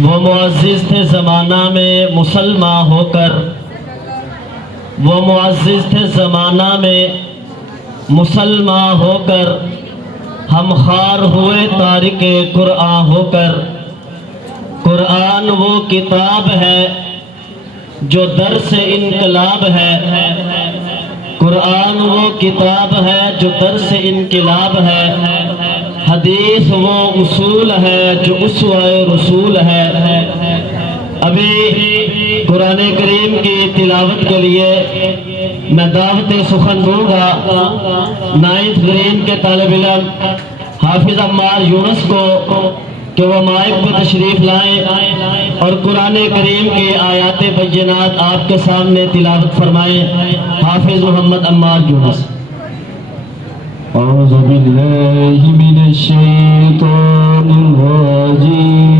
وہ معزز تھے زمانہ میں مسلمان ہو کر، وہ معزز تھے زمانہ میں مسلمان ہو کر، ہم خوار ہوئے تارک قرآن ہو کر۔ قرآن وہ کتاب ہے جو درس انقلاب ہے، قرآن وہ کتاب ہے جو درس انقلاب ہے، حدیث وہ اصول ہے جو اسوہ رسول ہے۔ ابھی قرآن کریم کی تلاوت کے لیے میں دعوت سخن دوں گا 9th گریڈ کے طالب علم حافظ عمار یونس کو کہ وہ مائک پہ تشریف لائیں اور قرآن کریم کی آیات بینات آپ کے سامنے تلاوت فرمائیں۔ حافظ محمد عمار یونس۔ اعوذ باللہ من الشیطان الرجیم،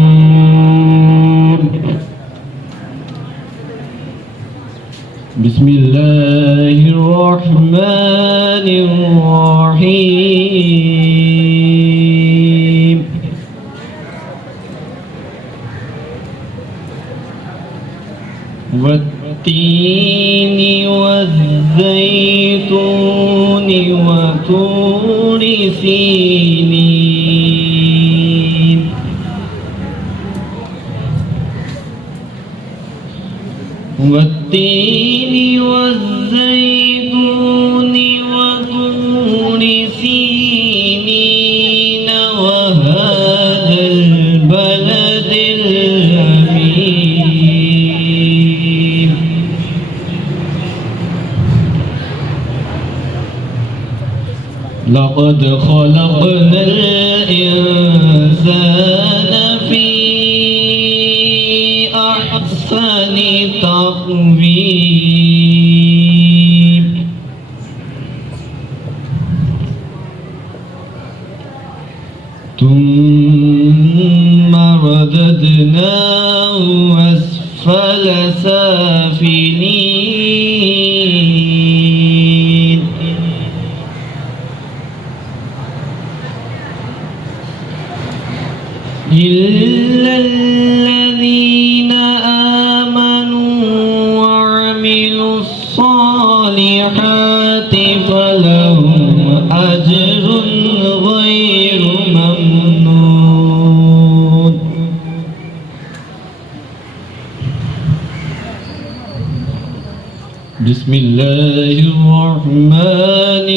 بسم اللہ الرحمن الرحیم۔ والتین والزیتون وطور سینین، والتین والزیتون وطور سینین وهذا البلد الأمین۔ لقد خلقنا الإنسان في أحسن تقويم، ثم رددناه أسفل سافلين، إلا الذين آمنوا وعملوا الصالحات فلهم أجر غير ممنون۔ بسم الله الرحمن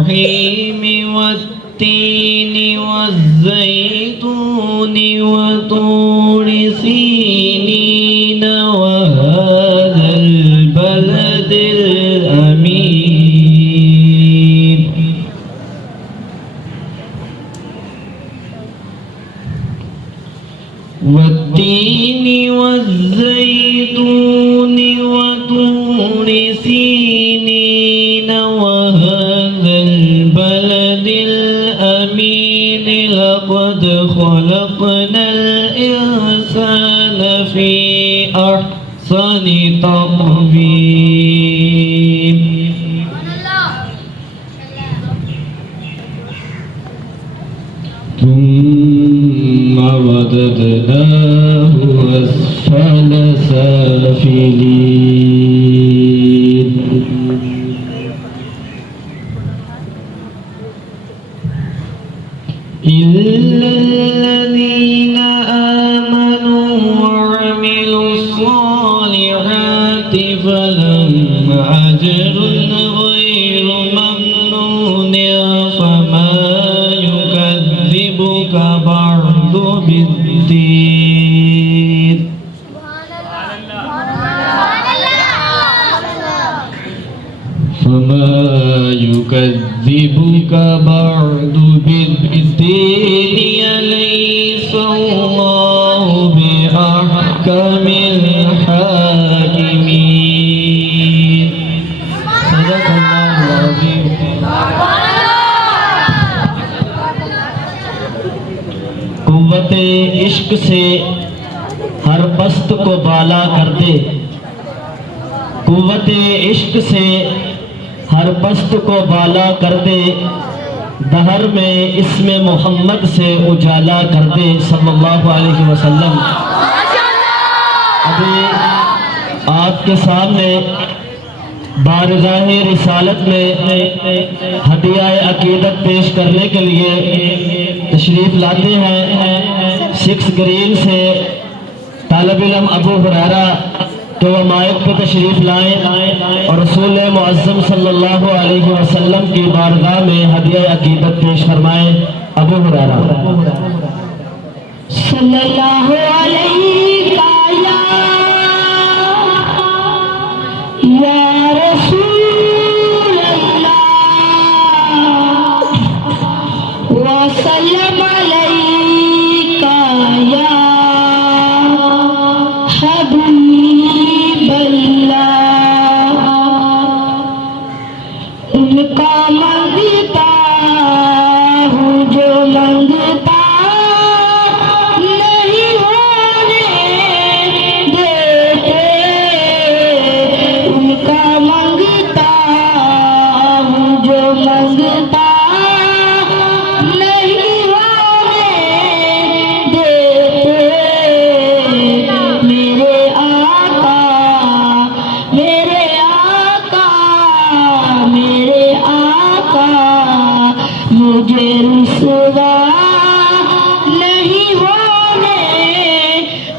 الرحيم، والتين والزيتون وطور سينين وهذا البلد الأمين۔ والتين والزيتون وطور سينين وهذا البلد الأمين، لقد خلقنا الإنسان في أحسن تقويم، ثم رددناه أسفل سافلين، إلا الذين آمنوا وعملوا الصالحات فلهم أجر غير ممنون، فما يكذبك بعد بالدين، فما يكذبك بعد بالدين، أليس الله بأحكم الحاكمين۔ صدق الله العظيم۔ قوت عشق سے ہر پست کو بالا کر دے، قوت عشق سے ہر پست کو بالا کر دے، دہر میں اسم محمد سے اجالا کر دے صلی اللہ علیہ وسلم۔ ابھی آپ کے سامنے بارگاہ رسالت میں ہدیہ عقیدت پیش کرنے کے لیے تشریف لاتے ہیں 6 گرین سے طالب علم ابو ہریرہ، تو وہ مائک پہ تشریف لائیں اور رسول معظم صلی اللہ علیہ وسلم کی بارگاہ میں ہدیہ عقیدت پیش فرمائیں۔ ابو ہریرہ صلی اللہ علیہ یا رسول اللہ وسلم علیک یا حبیب اللہ، ان کا منگتا ہوں جو منگتا نہیں ہونے دیتے، ان کا منگتا ہوں جو منگتا نہیں ہونے دیتے، میرے آقا میرے آقا میرے آقا مجھے رسوا نہیں ہونے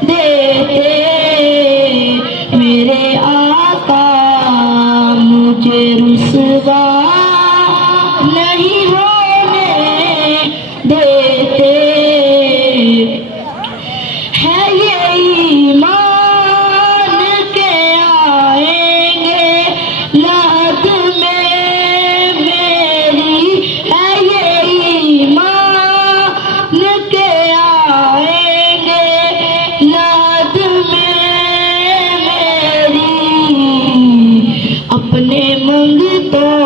دیتے، میرے آقا مجھے رسوا نہیں ہونے دیتے، ہے یہ ایمان کے آئیں گے لحد میں میری، ہے یہ ایمان کے آئیں گے لحد میں میری، اپنے منگتوں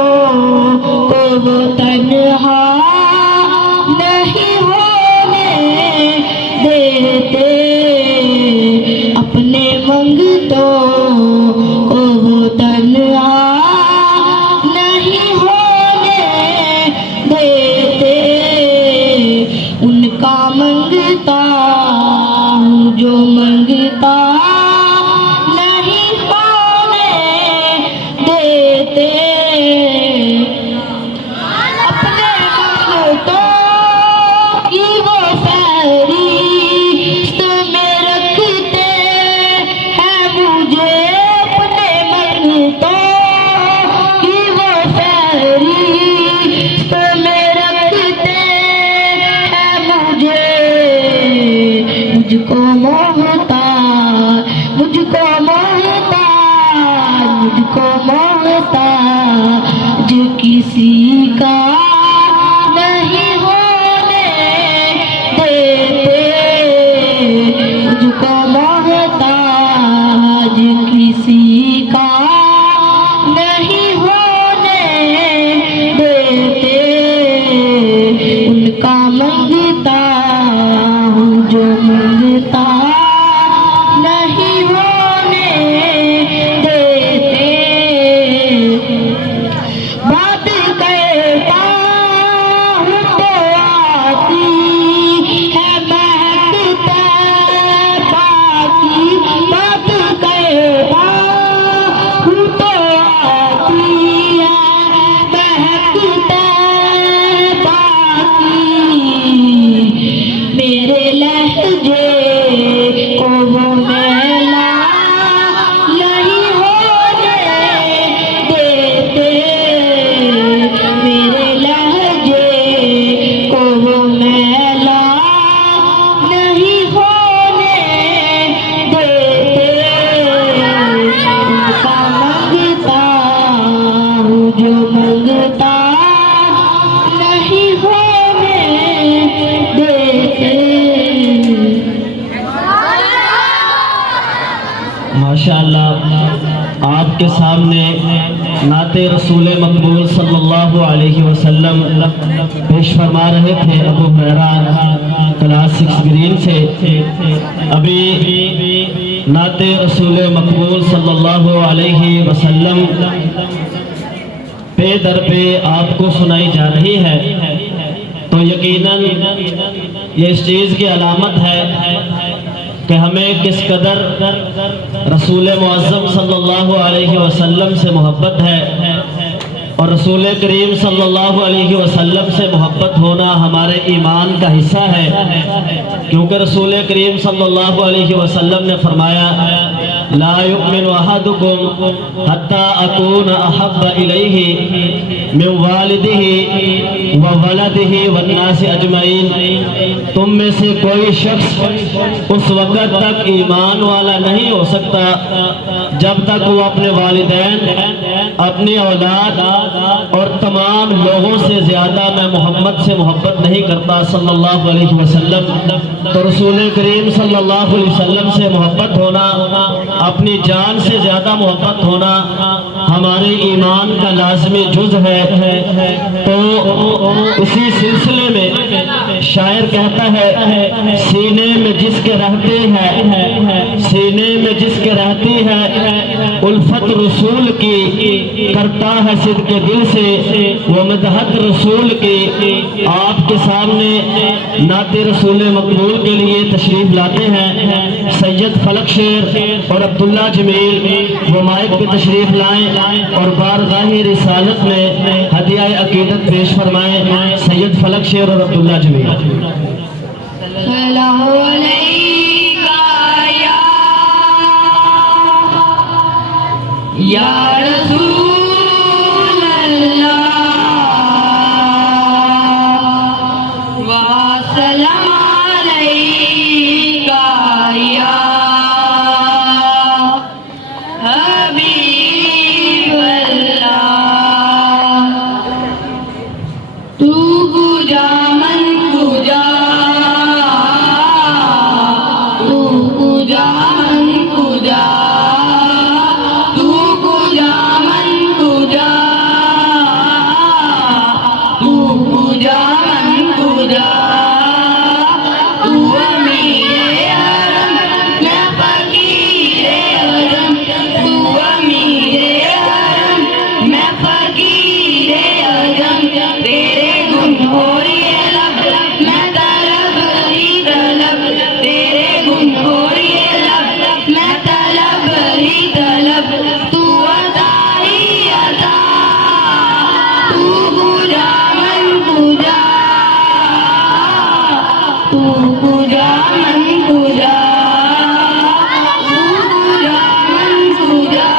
کو وہ تنہا نہیں ہونے دیتے، اپنے منگتوں کو وہ تنہا نہیں ہونے دیتے، ان کا منگتا ہوں جو منگتا نہیں ہونے دیتے، اپنے منگتوں کی وہ فہرست میں رکھتے ہیں مجھے، اپنے منگتوں کی وہ فہرست میں رکھتے ہیں مجھے، مجھ کو محتاج مجھ کو محتاج مجھ کو محتاج کسی کا نہیں ہونے دیتے، مجھ کو محتاج کسی کا نہیں ہونے دیتے، ان کا منگتا ہوں جو منگتا نہیں ہونے دیتے، بات کرتا ہوں تو آتی ہے مہک طیبہ کی، بات کرتا ہوں تو آتی ہے مہک طیبہ کی، میرے لہجے کو وہ میلا نہیں ہونے دیتے، میرے لہجے کو وہ میلا نہیں ہونے دیتے، ان کا منگتا ہوں جو منگتا نہیں ہونے دیتے۔ ماشاءاللہ آپ کے سامنے نعت رسول مقبول صلی اللہ علیہ وسلم پیش فرما رہے تھے ابو ہریرہ کلاس 6 گرین سے۔ ابھی نعت رسول مقبول صلی اللہ علیہ وسلم پہ در پہ آپ کو سنائی جا رہی ہے، تو یقیناً یہ اس چیز کی علامت ہے کہ ہمیں کس قدر رسول معظم صلی اللہ علیہ وسلم سے محبت ہے، اور رسول کریم صلی اللہ علیہ وسلم سے محبت ہونا ہمارے ایمان کا حصہ ہے، کیونکہ رسول کریم صلی اللہ علیہ وسلم نے فرمایا لا یؤمن احدکم حتی اکون احب الیہ من والدہ وولدہ والناس اجمعین، تم میں سے کوئی شخص اس وقت تک ایمان والا نہیں ہو سکتا جب تک وہ اپنے والدین، اپنی اولاد اور تمام لوگوں سے زیادہ میں محمد سے محبت نہیں کرتا صلی اللہ علیہ وسلم۔ تو رسول کریم صلی اللہ علیہ وسلم سے محبت ہونا، اپنی جان سے زیادہ محبت ہونا ہمارے ایمان کا لازمی جز ہے۔ تو اسی سلسلے میں شاعر کہتا ہے سینے میں جس کے رہتے ہیں، سینے میں جس کے رہتی ہے الفت رسول کی، کرتا ہے صدق دل سے وہ مدحت رسول کی۔ آپ کے سامنے نعت رسول مقبول کے لیے تشریف لاتے ہیں سید فلک شیر اور عبداللہ جمیل، وہ مائک پہ تشریف لائیں اور بارگاہ رسالت میں ہدیہ عقیدت پیش فرمائیں سید فلک شیر اور عبداللہ جمیل۔ سلام علیکہ یا رسول اللہ وسلام علیکہ یا حبیب اللہ، تو گجا من گجا، تو گجا من گجا، تو گجا من گجا، تو گجا من گجا، تو امیر حرم میں فقیر حرم، تو امیر حرم میں فقیر حرم، تیرے گنہوری لب میں طلب ہی طلب، تیرے گنہوری لب میں طلب ہی طلب، تو عطا ہی عطا، تو گجا من گجا، تو گجا من گجا، تو گجا من گجا،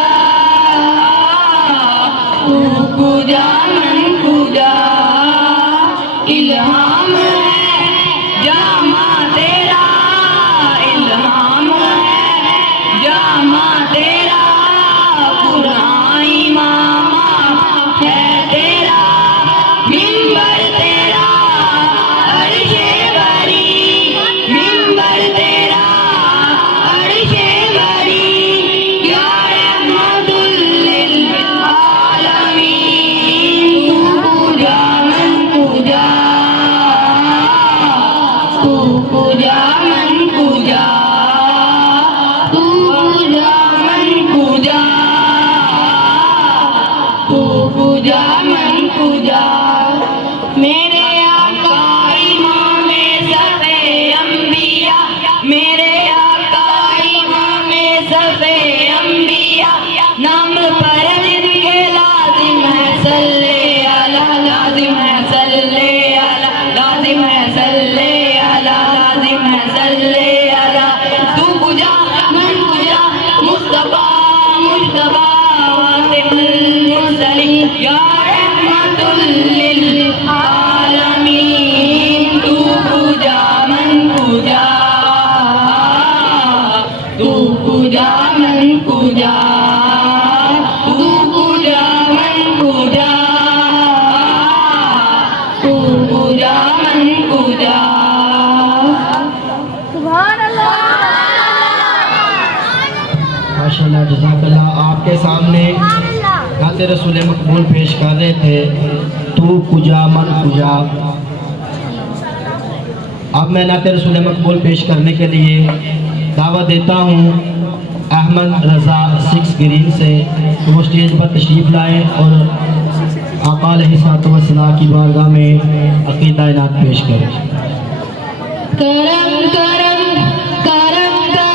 تو گجا من گجا، الہام ہے جامع تیرا، الہام ہے جامع تیرا، قرآن امام ہے تیرا، منبر تیرا عرش بری، منبر تیرا عرش بری، یا رحمت للعالمین، تو گجا من گجا، تو گجا من گجا، تو گجا من گجا، تو گجا من گجا، میرے آقا امام سب انبیاء، میرے آقا امام سب انبیاء، نام پر جن کے لازم ہے صلی اللہ، لازم ہے صلی اللہ، لازم ہے صلی اللہ، لازم ہے صلی اللہ، تو گجا من گجا، مصطفیٰ مجتبیٰ واسم المرسلین، یا رحمت للعالمین، تو گجا من گجا، تو گجا من گجا، تو گجا من گجا، تو گجا من گجا، سبحان اللہ۔ ماشاءاللہ جزاک اللہ۔ آپ کے سامنے نعت رسول مقبول پیش کر رہے تھے تو کجا من کجا۔ اب میں نعت رسول مقبول پیش کرنے کے لیے دعوت دیتا ہوں احمد رضا 6 گرین سے، وہ اسٹیج پر تشریف لائیں اور آقا علیہ الصلوۃ والسلام کی بارگاہ میں عقیدہ نعت پیش کریں۔ کرم کرم کرم کرم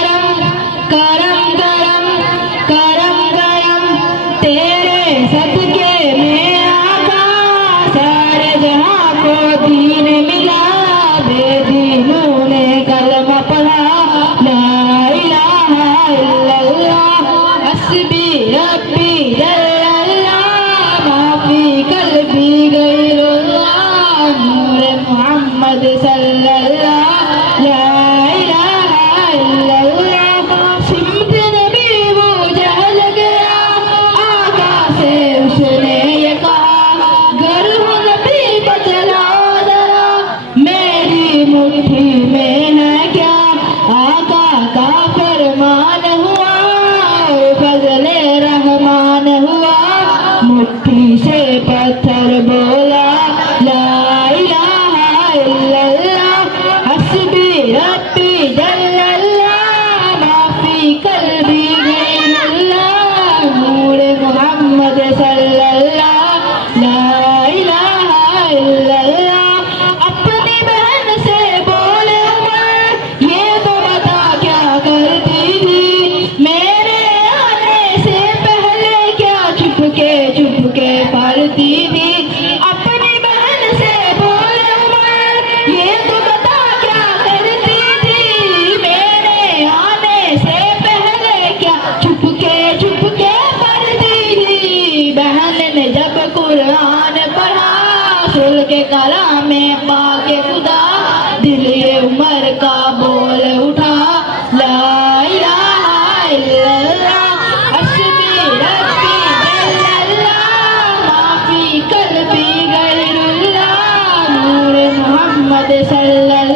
صلی اللہ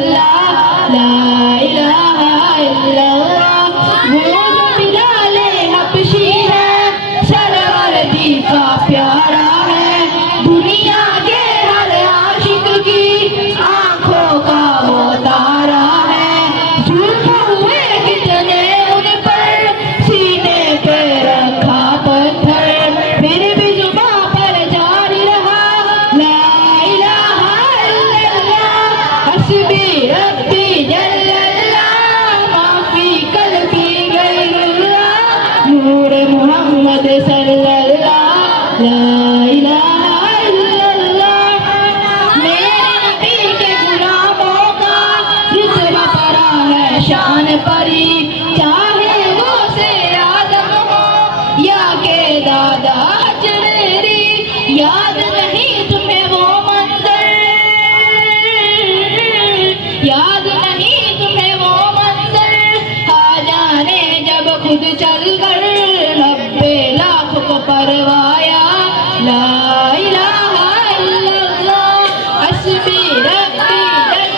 لا الہ الا اللہ وہ بلال حبشی ہے سرورگی کا پیارا ہے دنیا کے ہر عاشق کی آنکھوں کا وہ تارا ہے ظلم ہوئے کتنے ان پر سینے پہ رکھا پتھر پھر بھی زباں پر جاری رہا لا الہ الا اللہ حسبی ربی جل اللہ ما فی قلبی غیر اللہ نور محمد صلی اللہ لا الہ الا اللہ میرے نبی کے غلاموں کا رتبہ پڑا ہے شان پری چاہے وہ سے آدم ہو یا کہ دادا اجمیری یاد نہیں تمہیں وہ منظر یاد نہیں تمہیں وہ منظر آ جانے جب خود چل کر 90 لاکھ کو پروایا لا الہ الا اللہ حسبی ربی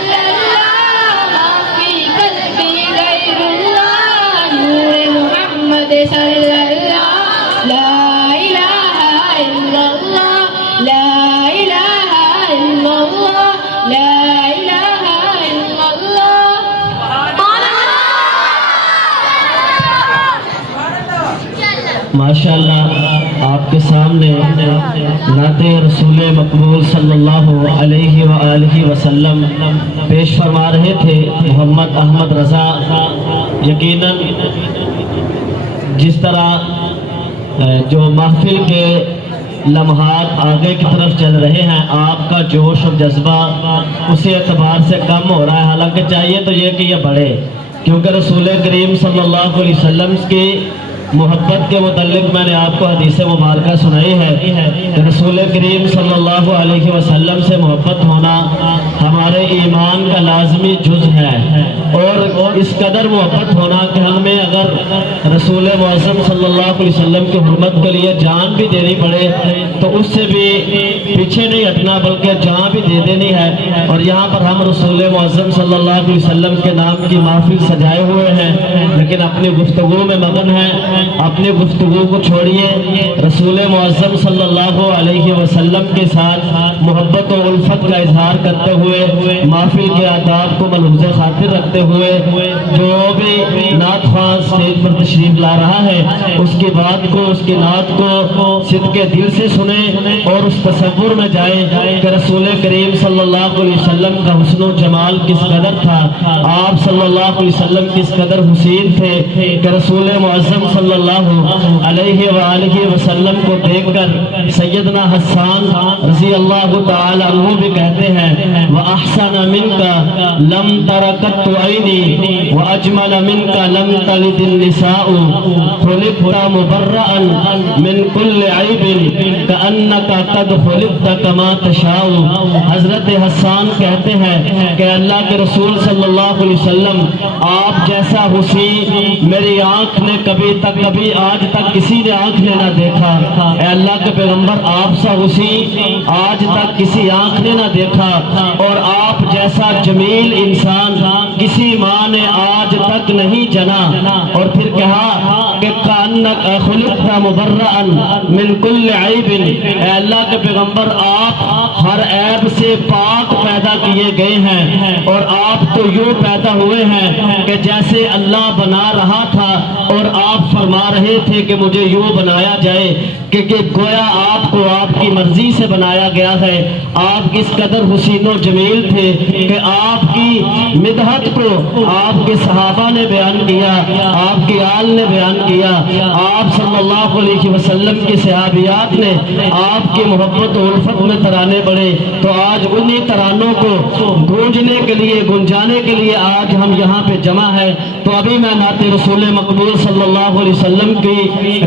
جل اللہ ما فی قلبی غیر اللہ نور محمد صلی اللہ لا الہ الا اللہ لا الہ الا اللہ لا الہ الا اللہ ماشاءاللہ آپ کے سامنے نعت رسول مقبول صلی اللہ علیہ وآلہ وسلم پیش فرما رہے تھے محمد احمد رضا یقیناً جس طرح جو محفل کے لمحات آگے کی طرف چل رہے ہیں آپ کا جوش اور جذبہ اسی اعتبار سے کم ہو رہا ہے حالانکہ چاہیے تو یہ کہ یہ بڑھے کیونکہ رسول کریم صلی اللہ علیہ وسلم کی محبت کے متعلق میں نے آپ کو حدیث مبارکہ سنائی ہے کہ رسول کریم صلی اللہ علیہ وسلم سے محبت ہونا ہمارے ایمان کا لازمی جز ہے اور اس قدر محبت ہونا کہ ہمیں اگر رسول معظم صلی اللہ علیہ وسلم کی حرمت کے لیے جان بھی دینی پڑے تو اس سے بھی پیچھے نہیں ہٹنا بلکہ جان بھی دے دینی ہے اور یہاں پر ہم رسول معظم صلی اللہ علیہ وسلم کے نام کی محفل سجائے ہوئے ہیں لیکن اپنی گفتگو میں مگن ہیں اپنی گفتگو کو چھوڑیے رسول معظم صلی اللہ علیہ وسلم کے ساتھ محبت و الفت کا اظہار کرتے ہوئے محفل کے آداب کو ملحوظ خاطر رکھتے ہوئے جو بھی نعت خواں اسٹیج پر تشریف لا رہا ہے اس کی بات کو اس کی نعت کو صدق دل سے سنیں اور اس تصور میں جائیں کہ رسول کریم صلی اللہ علیہ وسلم کا حسن و جمال کس قدر تھا آپ صلی اللہ علیہ وسلم کس قدر حسین تھے کہ رسول معظم صلی اللہ علیہ وآلہ وسلم کو دیکھ کر سیدنا حسان رضی اللہ تعالی عنہ بھی کہتے ہیں وَأَحْسَنَ مِنْكَ لَمْ تَرَكَتْ عَيْنِي وَأَجْمَلَ مِنْكَ لَمْ تَلِدِ النِّسَاءُ خُلِقْتَ مُبَرَّأً مِنْ كُلِّ عَيْبٍ كَأَنَّكَ قَدْ خُلِقْتَ كَمَا تَشَاءُ حضرت حسان کہتے ہیں کہ اللہ کے رسول صلی اللہ علیہ وسلم آپ جیسا حسین میری آنکھ نے کبھی آج تک کسی نے آنکھ نے نہ دیکھا اے اللہ کے پیغمبر آپ سا حسین آج تک کسی آنکھ نے نہ دیکھا اور آپ جیسا جمیل انسان کسی ماں نے آج تک نہیں جنا اور پھر کہا کہ کانک خلقت مبرئا من کل عیب اے اللہ کے پیغمبر آپ ہر عیب سے پاک پیدا کیے گئے ہیں اور آپ تو یوں پیدا ہوئے ہیں کہ جیسے اللہ بنا رہا تھا اور آپ فرما رہے تھے کہ مجھے یوں بنایا جائے کہ گویا آپ کو آپ کی مرضی سے بنایا گیا ہے آپ کس قدر حسین و جمیل تھے کہ آپ کی مدحت کو آپ کے صحابہ نے بیان کیا آپ کی آل نے بیان کیا آپ صلی اللہ علیہ وسلم کی صحابیات نے آپ کی محبت و الفت میں ترانے پڑے تو آج انہی ترانوں کو گونجنے کے لیے گنجانے کے لیے آج ہم یہاں پہ جمع ہے تو ابھی میں نعت رسول مقبول صلی اللہ علیہ وسلم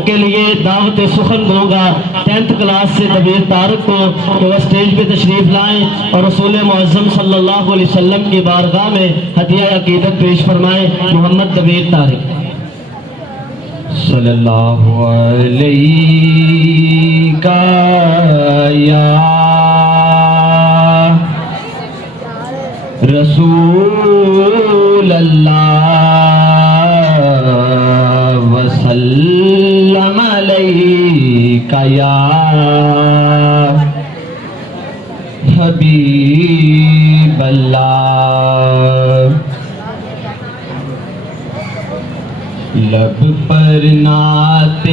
کے لیے دعوت سخن دوں گا 10th کلاس سے دبیر طارق کو کہ وہ اسٹیج پہ تشریف لائیں اور رسول معظم صلی اللہ علیہ وسلم کی بارگاہ میں ہدیہ عقیدت پیش فرمائیں محمد دبیر طارق صلی اللہ علیہ یا رسول اللہ وسلم علیک یا حبیب اللہ. لب پر نعت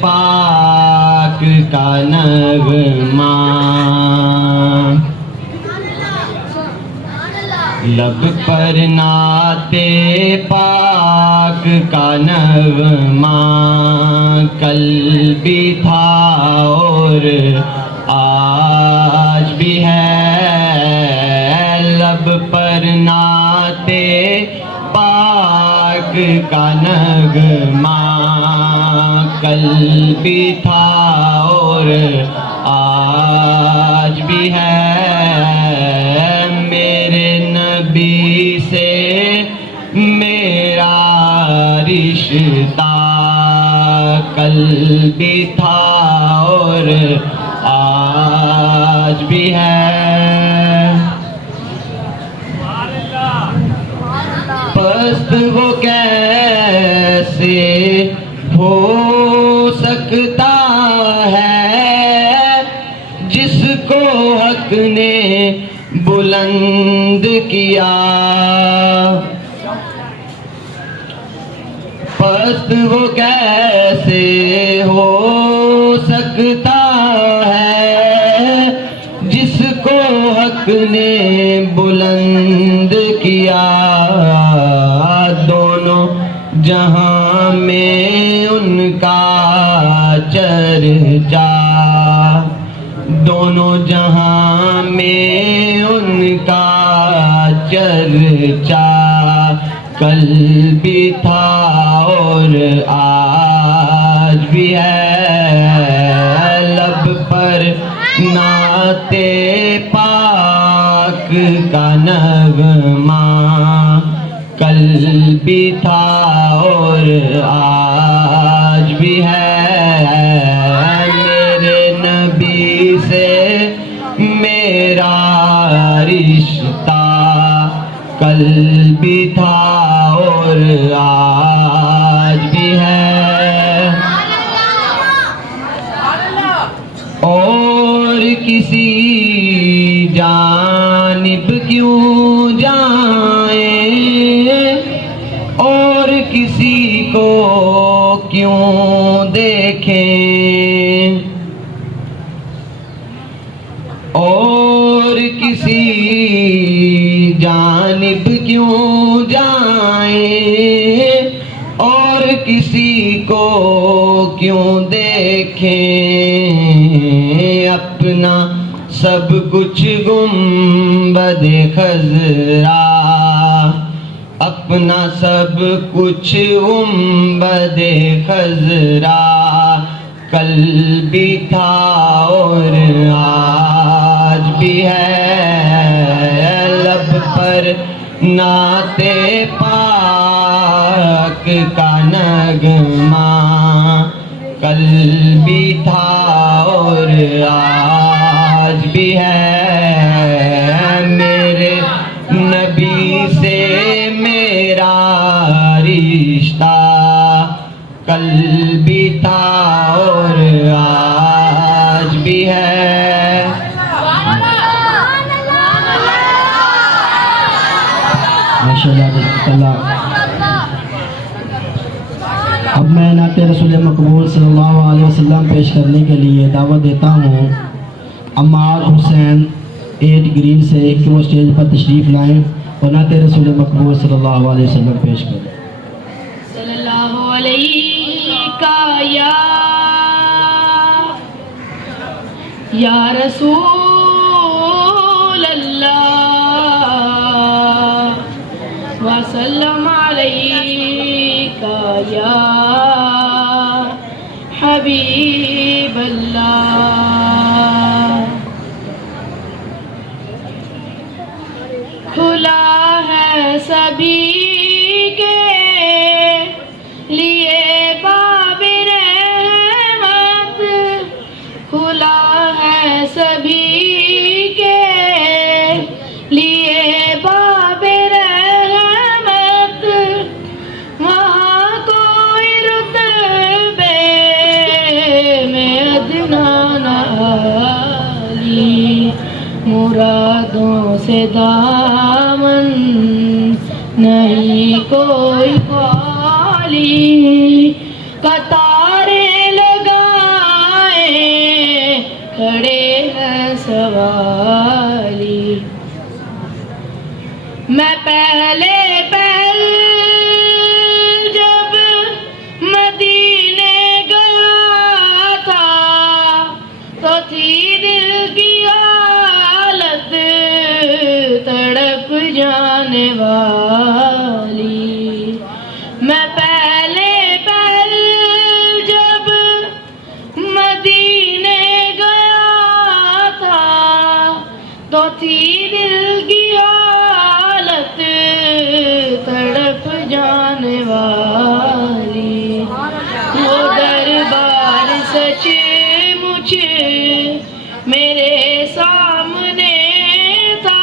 پاک کا نغمہ، لب پر نعت پاک کا نغمہ، کل بھی تھا اور آج بھی ہے. لب پر نعت پاک کا نغمہ، کل بھی تھا اور آج بھی ہے. میرے نبی سے میرا رشتہ کل بھی تھا اور آج بھی ہے. پست وہ کیسے ہو سکتا ہے جس کو حق نے بلند کیا. پست وہ کیسے ہو سکتا ہے جس کو حق نے بلند کیا. دونوں جہاں میں ان کا چرچا، دونوں جہاں میں ان کا چرچا، کل بھی تھا اور آج بھی ہے. لب پر نعت پاک کا نغمہ، کل بھی تھا اور آج بھی ہے. میرے نبی سے میرا رشتہ کل بھی تھا اور آج بھی ہے. اور کسی جانب کیوں جائیں، اور کسی کو کیوں دیکھیں، اور کسی جانب کیوں جائیں، اور کسی کو کیوں دیکھیں. اپنا سب کچھ گنبد خضرا، اپنا سب کچھ گنبد خضرا، کل بھی تھا اور آج بھی ہے. لب پر نعت پاک کا نغمہ، کل بھی تھا اور آج بھی ہے. میرے نبی سے میرا رشتہ کل بھی تھا اور آج بھی ہے. ماشاءاللہ. اب میں نعت رسول مقبول صلی اللہ علیہ وسلم پیش کرنے کے لیے دعوت دیتا ہوں عمار حسین 8 گرین سے کہ وہ اسٹیج پر تشریف لائیں اور نعت رسول مقبول صلی اللہ علیہ وسلم پیش کریں. صلی اللہ علیہ یا رسول اللہ وسلم علیک یا حبیب اللہ. کھلا ہے سبھی کے لیے باب رحمت، کھلا ہے سبھی کے لیے باب مرادوں سے دامن نہیں کوئی خالی قطاریں لگائے کھڑے ہیں سوالی میں پہلے جب مدینے گیا تھا تو تھی دل کی حالت تڑپ جانے والی میں پہلے جب مدینے گیا تھا تو تھی دل کی حالت تڑپ جانے والی وہ دربار سچ مجھ میرے سامنے تھا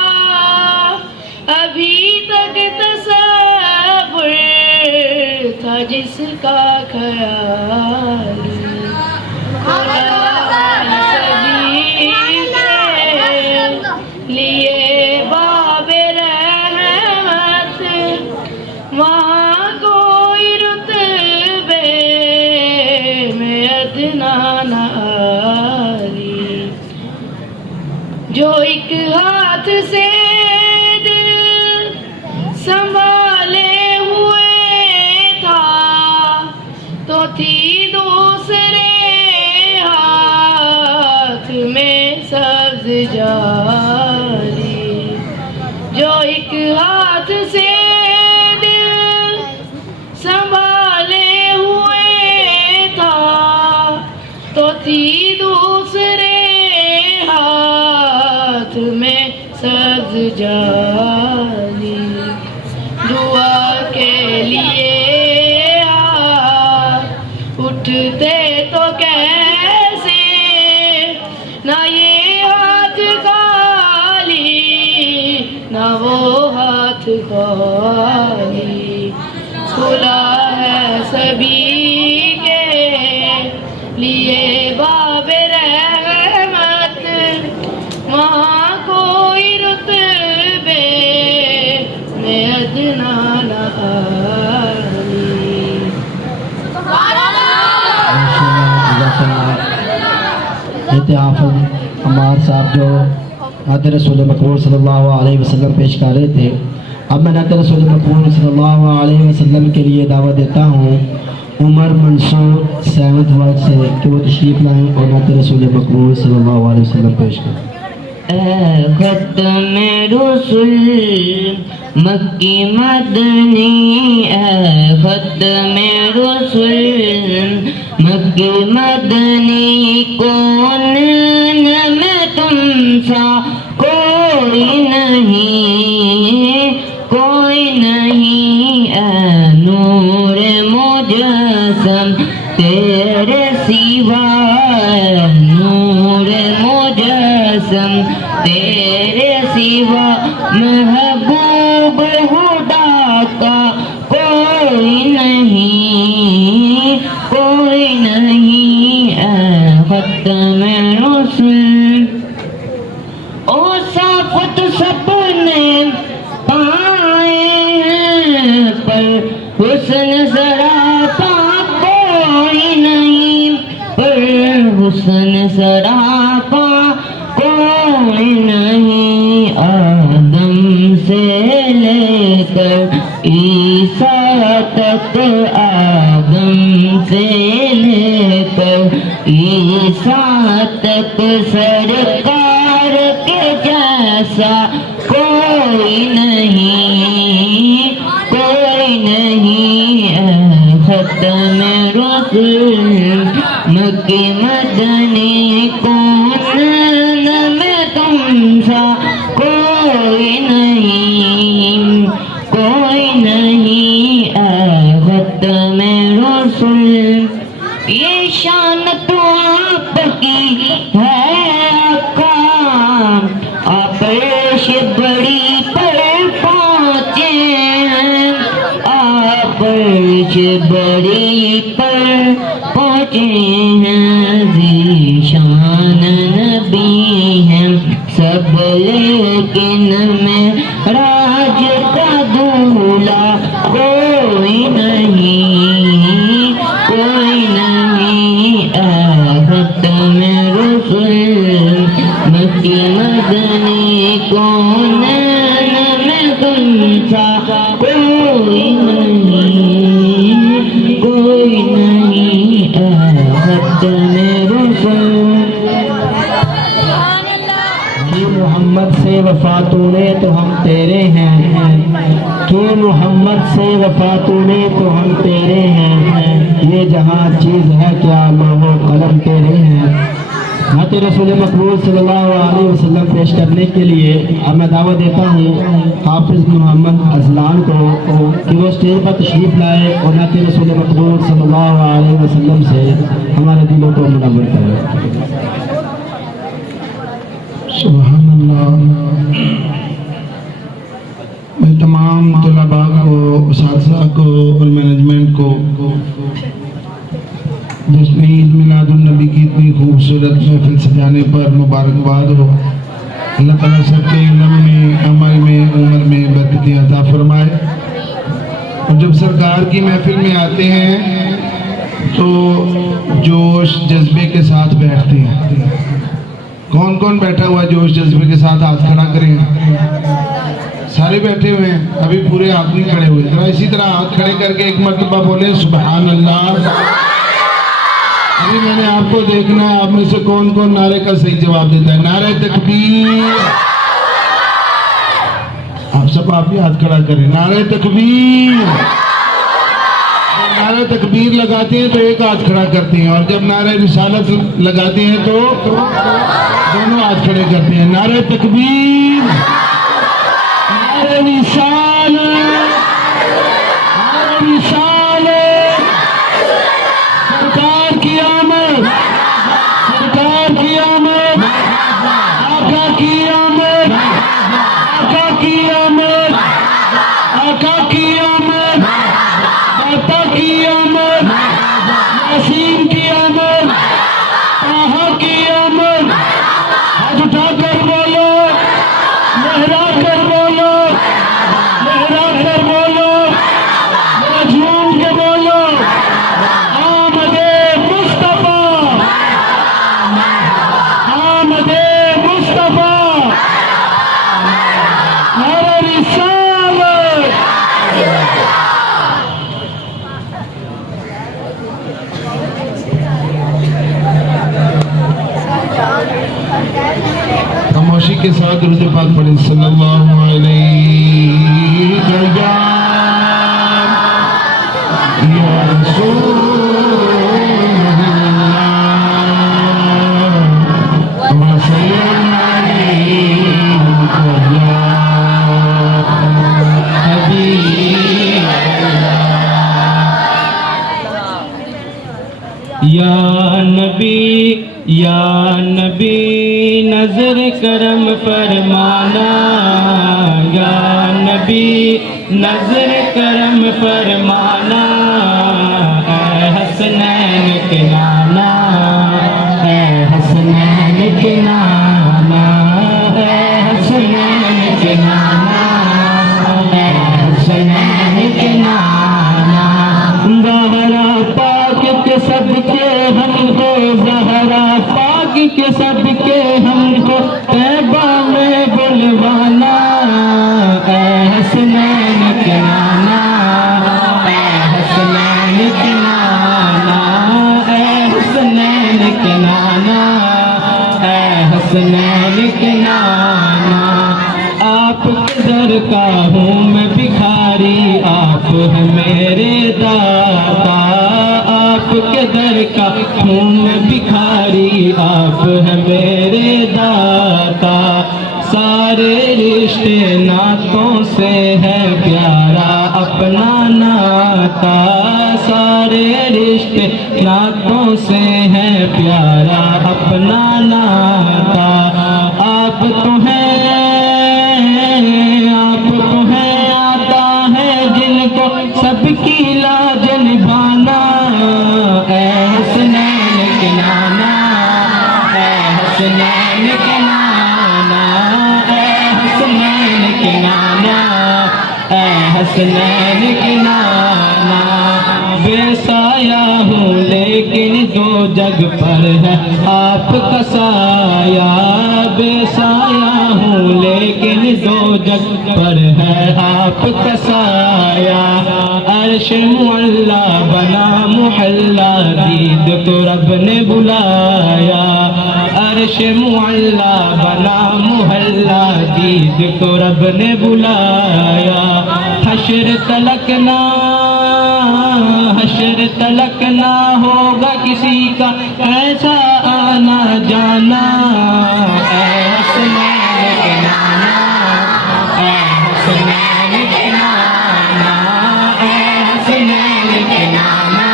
ابھی تک تصور تھا جس کا خیال لیے باب رحمت وہاں کوئی رتبے میں ادنا نہ آلی جو ایک ہاتھ سے دل سنبھالے ہوئے تھا تو تھی دوسرے ہاتھ میں سبز جاری جو ایک ہاتھ سے دل سنبھالے ہوئے تھا تو تھی دوسرے ہاتھ میں سبز جاری دعا کے لیے اٹھتے تو کیسے نہ یہ ہاتھ خالی نہ وہ ہاتھ خالی کھلا ہے سبھی کے لیے باب رحمت وہاں کوئی رتبے میں ادنا نہ آلی حافظ عمار صاحب جو نعت رسول مقبول صلی اللہ علیہ وسلم پیش کر رہے تھے اب میں نعت رسول مقبول صلی اللہ علیہ وسلم کے لیے دعوت دیتا ہوں عمر منصور 7th وارڈ سے کہ وہ تشریف لائیں اور نعت رسول مقبول صلی اللہ علیہ وسلم پیش کریں اے ختم رسول مکی مدنی اے ختم رسول مکی مدنی کون میں تم سا کوئی نہیں اے نور مجسم تیرے سوا نور مجسم تیرے سوا محبوب خدا کا کوئی نہیں اے ختم رسول او صافت سب نے پائے ہیں پر حسن سراپا کوئی نہیں پر حسن سراپا کوئی نہیں آدم سے لے کر عیسیٰ تک آدم سے لے کر عیسیٰ تک سرکار کے جیسا کوئی نہیں اے ختم رسول مکی مدنی کون میں تم سا کوئی نہیں اے ختم رسول یہ شان تو آپ کی ہے آقا آپ عرش بڑی پر پہنچے ہیں آپ عرش بڑی پر پہنچے ہیں ذی شان نبی ہیں سب لیکن میرا راج کا دولہا کوئی نہیں، کوئی نہیں، اے ختم رسول مکی مدنی کونین میں تم سا کوئی نہیں، کوئی نہیں، اے ختم رسول۔ کہ محمد سے وفا تو نے تو ہم تیرے ہیں، کہ محمد سے وفا تو نے تو ہم تیرے ہیں، یہ جہاں چیز ہے کیا لوح و قلم تیرے ہیں۔ نعت رسول مقبول صلی اللہ علیہ وسلم پیش کرنے کے لیے اب میں دعوت دیتا ہوں حافظ محمد اذلان کو کہ وہ اسٹیج پر تشریف لائے اور نعت رسول مقبول صلی اللہ علیہ وسلم سے ہمارے دلوں کو منور کرے۔ سبحان اللہ۔ میں تمام طلباء کو، اساتذہ کو اور مینجمنٹ کو جس میں عید میلاد النبی کی اتنی خوبصورت محفل سجانے پر مبارکباد ہو۔ اللہ تعالیٰ سب کے علم میں، عمل میں، عمر میں برکتیں عطا فرمائے۔ اور جب سرکار کی محفل میں آتے ہیں تو جوش جذبے کے ساتھ بیٹھتے ہیں۔ کون کون بیٹھا ہوا جوش جذبے کے ساتھ ہاتھ کھڑا کریں؟ سارے بیٹھے ہوئے ہیں، ابھی پورے ہاتھ نہیں کھڑے ہوئے۔ ذرا اسی طرح ہاتھ کھڑے کر کے ایک مرتبہ بولیں سبحان اللہ۔ ابھی میں نے آپ کو دیکھنا ہے آپ میں سے کون کون نعرے کا صحیح جواب دیتا ہے۔ نعرہ تکبیر، آپ بھی ہاتھ کھڑا کریں۔ نعرہ تکبیر، نعرہ تکبیر لگاتے ہیں تو ایک ہاتھ کھڑا کرتے ہیں، اور جب نعرہ رسالت لگاتے ہیں تو دونوں ہاتھ کھڑے کرتے ہیں۔ نعرہ تکبیر، نعرہ رسالت، نعرہ رسالت، سرکار کی آمد، سرکار کی آمد، آقا کی آمد، آقا کی آمد، آقا کی آمد، آقا کی آمد، یاسین کی آمد، طٰہٰ کی آمد۔ ہاتھ اٹھا کر بولو، لہرا کر بولو، لہرا کر بولو، ذرا جھوم کے بولو، آمد مصطفیٰ، آمد مصطفیٰ، نعرہ رسالت۔ خاموشی کے ساتھ درود پاک پڑھیں صلی اللہ علیہ یا رسول اللہ وصلی علیہ یا حبیب یا نبی، یا نبی نظر کرم فرمانا، یا نبی نظر کرم فرمانا، اے حسنین کے نانا، اے حسنین کے نانا، اے حسنین کے نانا، اے حسنین کے نانا۔ زہرا پاک کے صدقے ہم کو، زہرا پاک کے صدقے ہم کو طیبہ میں بلوانا، اے حسنین کے نانا، اے حسنین کے نانا، اے حسنین کے نانا، اے حسنین کے نانا۔ آپ کے در کا ہوں میں بھکاری، آپ ہیں میرے داتا، آپ کے در کا ہوں میں بھکاری، آپ ہیں میرے داتا۔ سارے رشتے ناتوں سے ہے پیارا اپنا ناتا، سارے رشتے ناتوں سے ہے پیارا اپنا ناتا۔ آپ تو ہیں، آپ تو ہیں، آتا ہے جن کو سب کی لاج نبھانا، اے حسنین کے نانا، اے حسنین کے نانا، حسنین کے نانا بے سایہ ہوں لیکن جو جگ پر ہے آپ کا سایہ بے سایہ ہوں لیکن جو جگ پر ہے آپ کا سایہ عرش معلا بنا محلہ دید کو رب نے بلایا عرش معلا بنا محلہ دید کو رب نے بلایا حشر تلک نہ ہوگا کسی کا ایسا آنا جانا اے حسنین کے نانا اے حسنین کے نانا اے حسنین کے نانا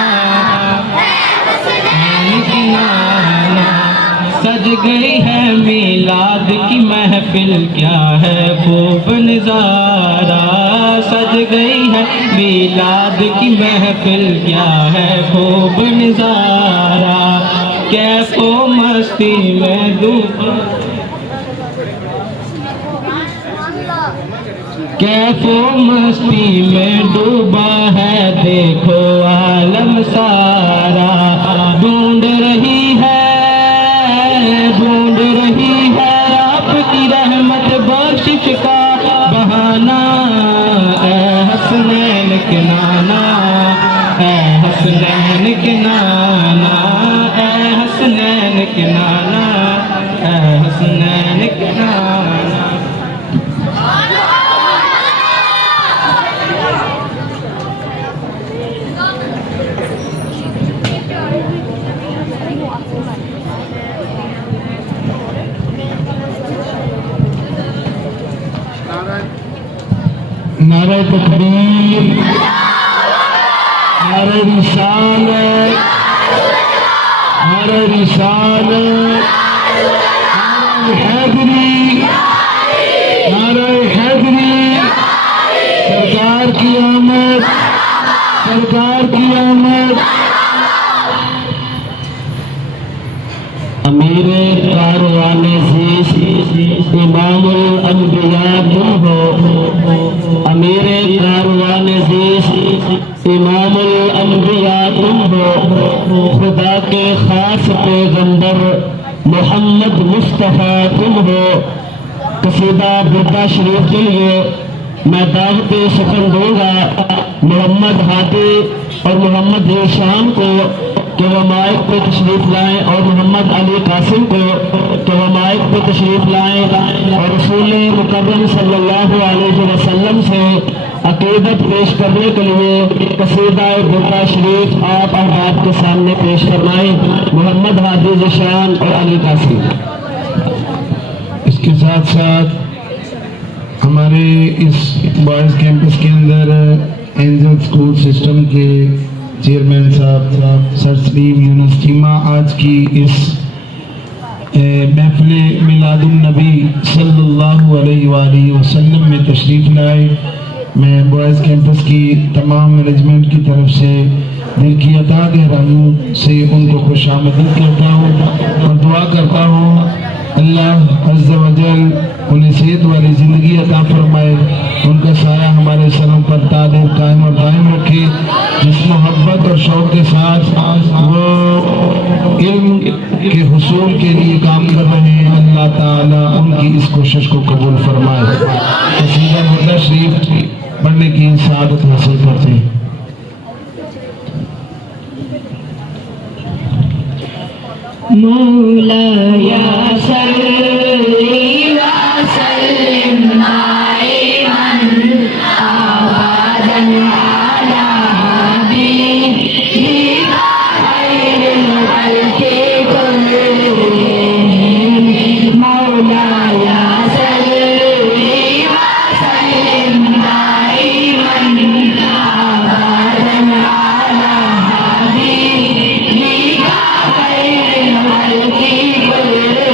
اے حسنین کے نانا سج گئی ہے میلاد کی محفل کیا ہے خوب نظارہ سج گئی ہے میلاد کی محفل کیا ہے خوب نظارہ کیف و مستی میں کیف و مستی میں ڈوبا ہے دیکھو عالم سارا ڈھونڈ رہی ہے آپ کی رحمت بخشش کا بہانہ اے حسنین کے نانا اے حسنین کے نانا اے حسنین کے نانا اے حسنین کے نانا نعرہ تکبیر نعرہ رسالت نعرہ رسالت نعرہ حیدری نعرہ حیدری سرکار کی آمد سرکار کی آمد امیر کاروان زیست امام الانبیاء تم ہو امیر کاروان زیست امام الانبیاء تم ہو خدا کے خاص پیغمبر محمد مصطفیٰ تم ہو قصیدہ بردہ شریف کے لیے میں دعوت سخن دوں گا محمد ہادی اور محمد ذیشان کو کہ وہ مائک پہ تشریف لائیں اور محمد علی قاسم کو کہ وہ مائک پہ تشریف لائیں اور رسول مکرم صلی اللہ علیہ وسلم سے عقیدت پیش کرنے کے لیے قصیدہ بردہ شریف آپ احباب کے سامنے پیش فرمائیں محمد ہادی ذیشان اور علی قاسم. اس کے ساتھ ساتھ ہمارے اس بوائز کیمپس کے اندر اینجل اسکول سسٹم کے چیئرمین صاحب سر سلیم یونس چیمہ آج کی اس محفل میلاد النبی صلی اللہ علیہ وآلہ وسلم میں تشریف لائے. میں بوائز کیمپس کی تمام مینجمنٹ کی طرف سے دل کی عطا گہرائیوں سے ان کو خوش آمدید کرتا ہوں اور دعا کرتا ہوں اللہ عز و جل انہیں صحت والی زندگی عطا فرمائے ان کا سایہ ہمارے سروں پر تعلیم قائم اور دائم رکھے جس محبت اور شوق کے ساتھ وہ علم کے حصول کے لیے کام کر رہے ہیں اللہ تعالیٰ ان کی اس کوشش کو قبول فرمائے. قصیدہ بردہ شریف پڑھنے کی سعادت حاصل کرتے ہیں. مولایا صلی وسلم دائما ابدا علی حبیبک خیر الخلق كلهم مولایا صلی وسلم دائما ابدا علی حبیبک خیر الخلق كلهم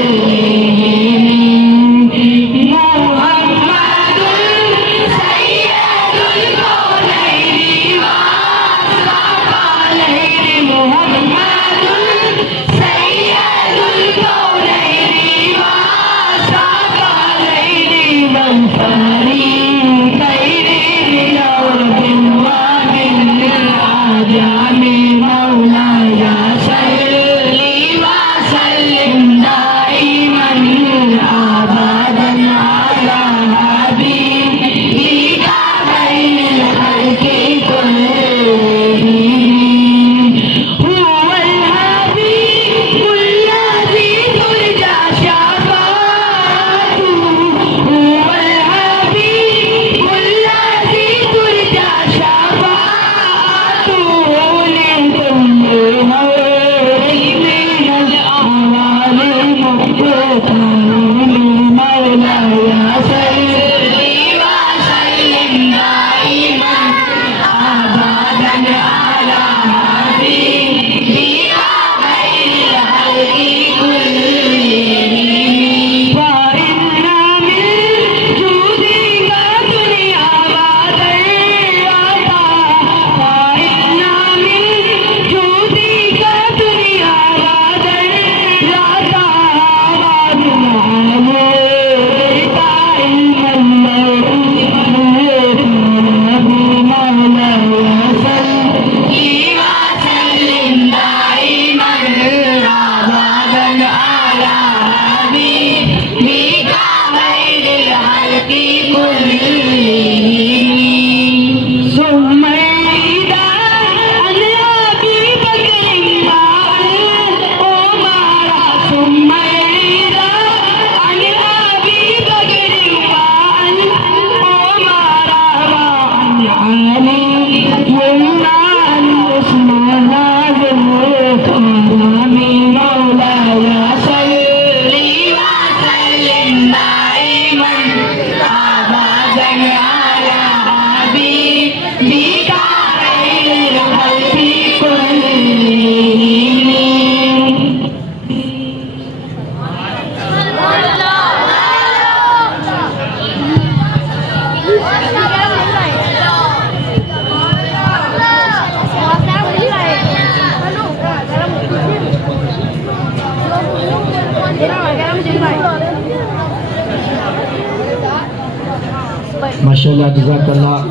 ماشاءاللہ جزاک اللہ.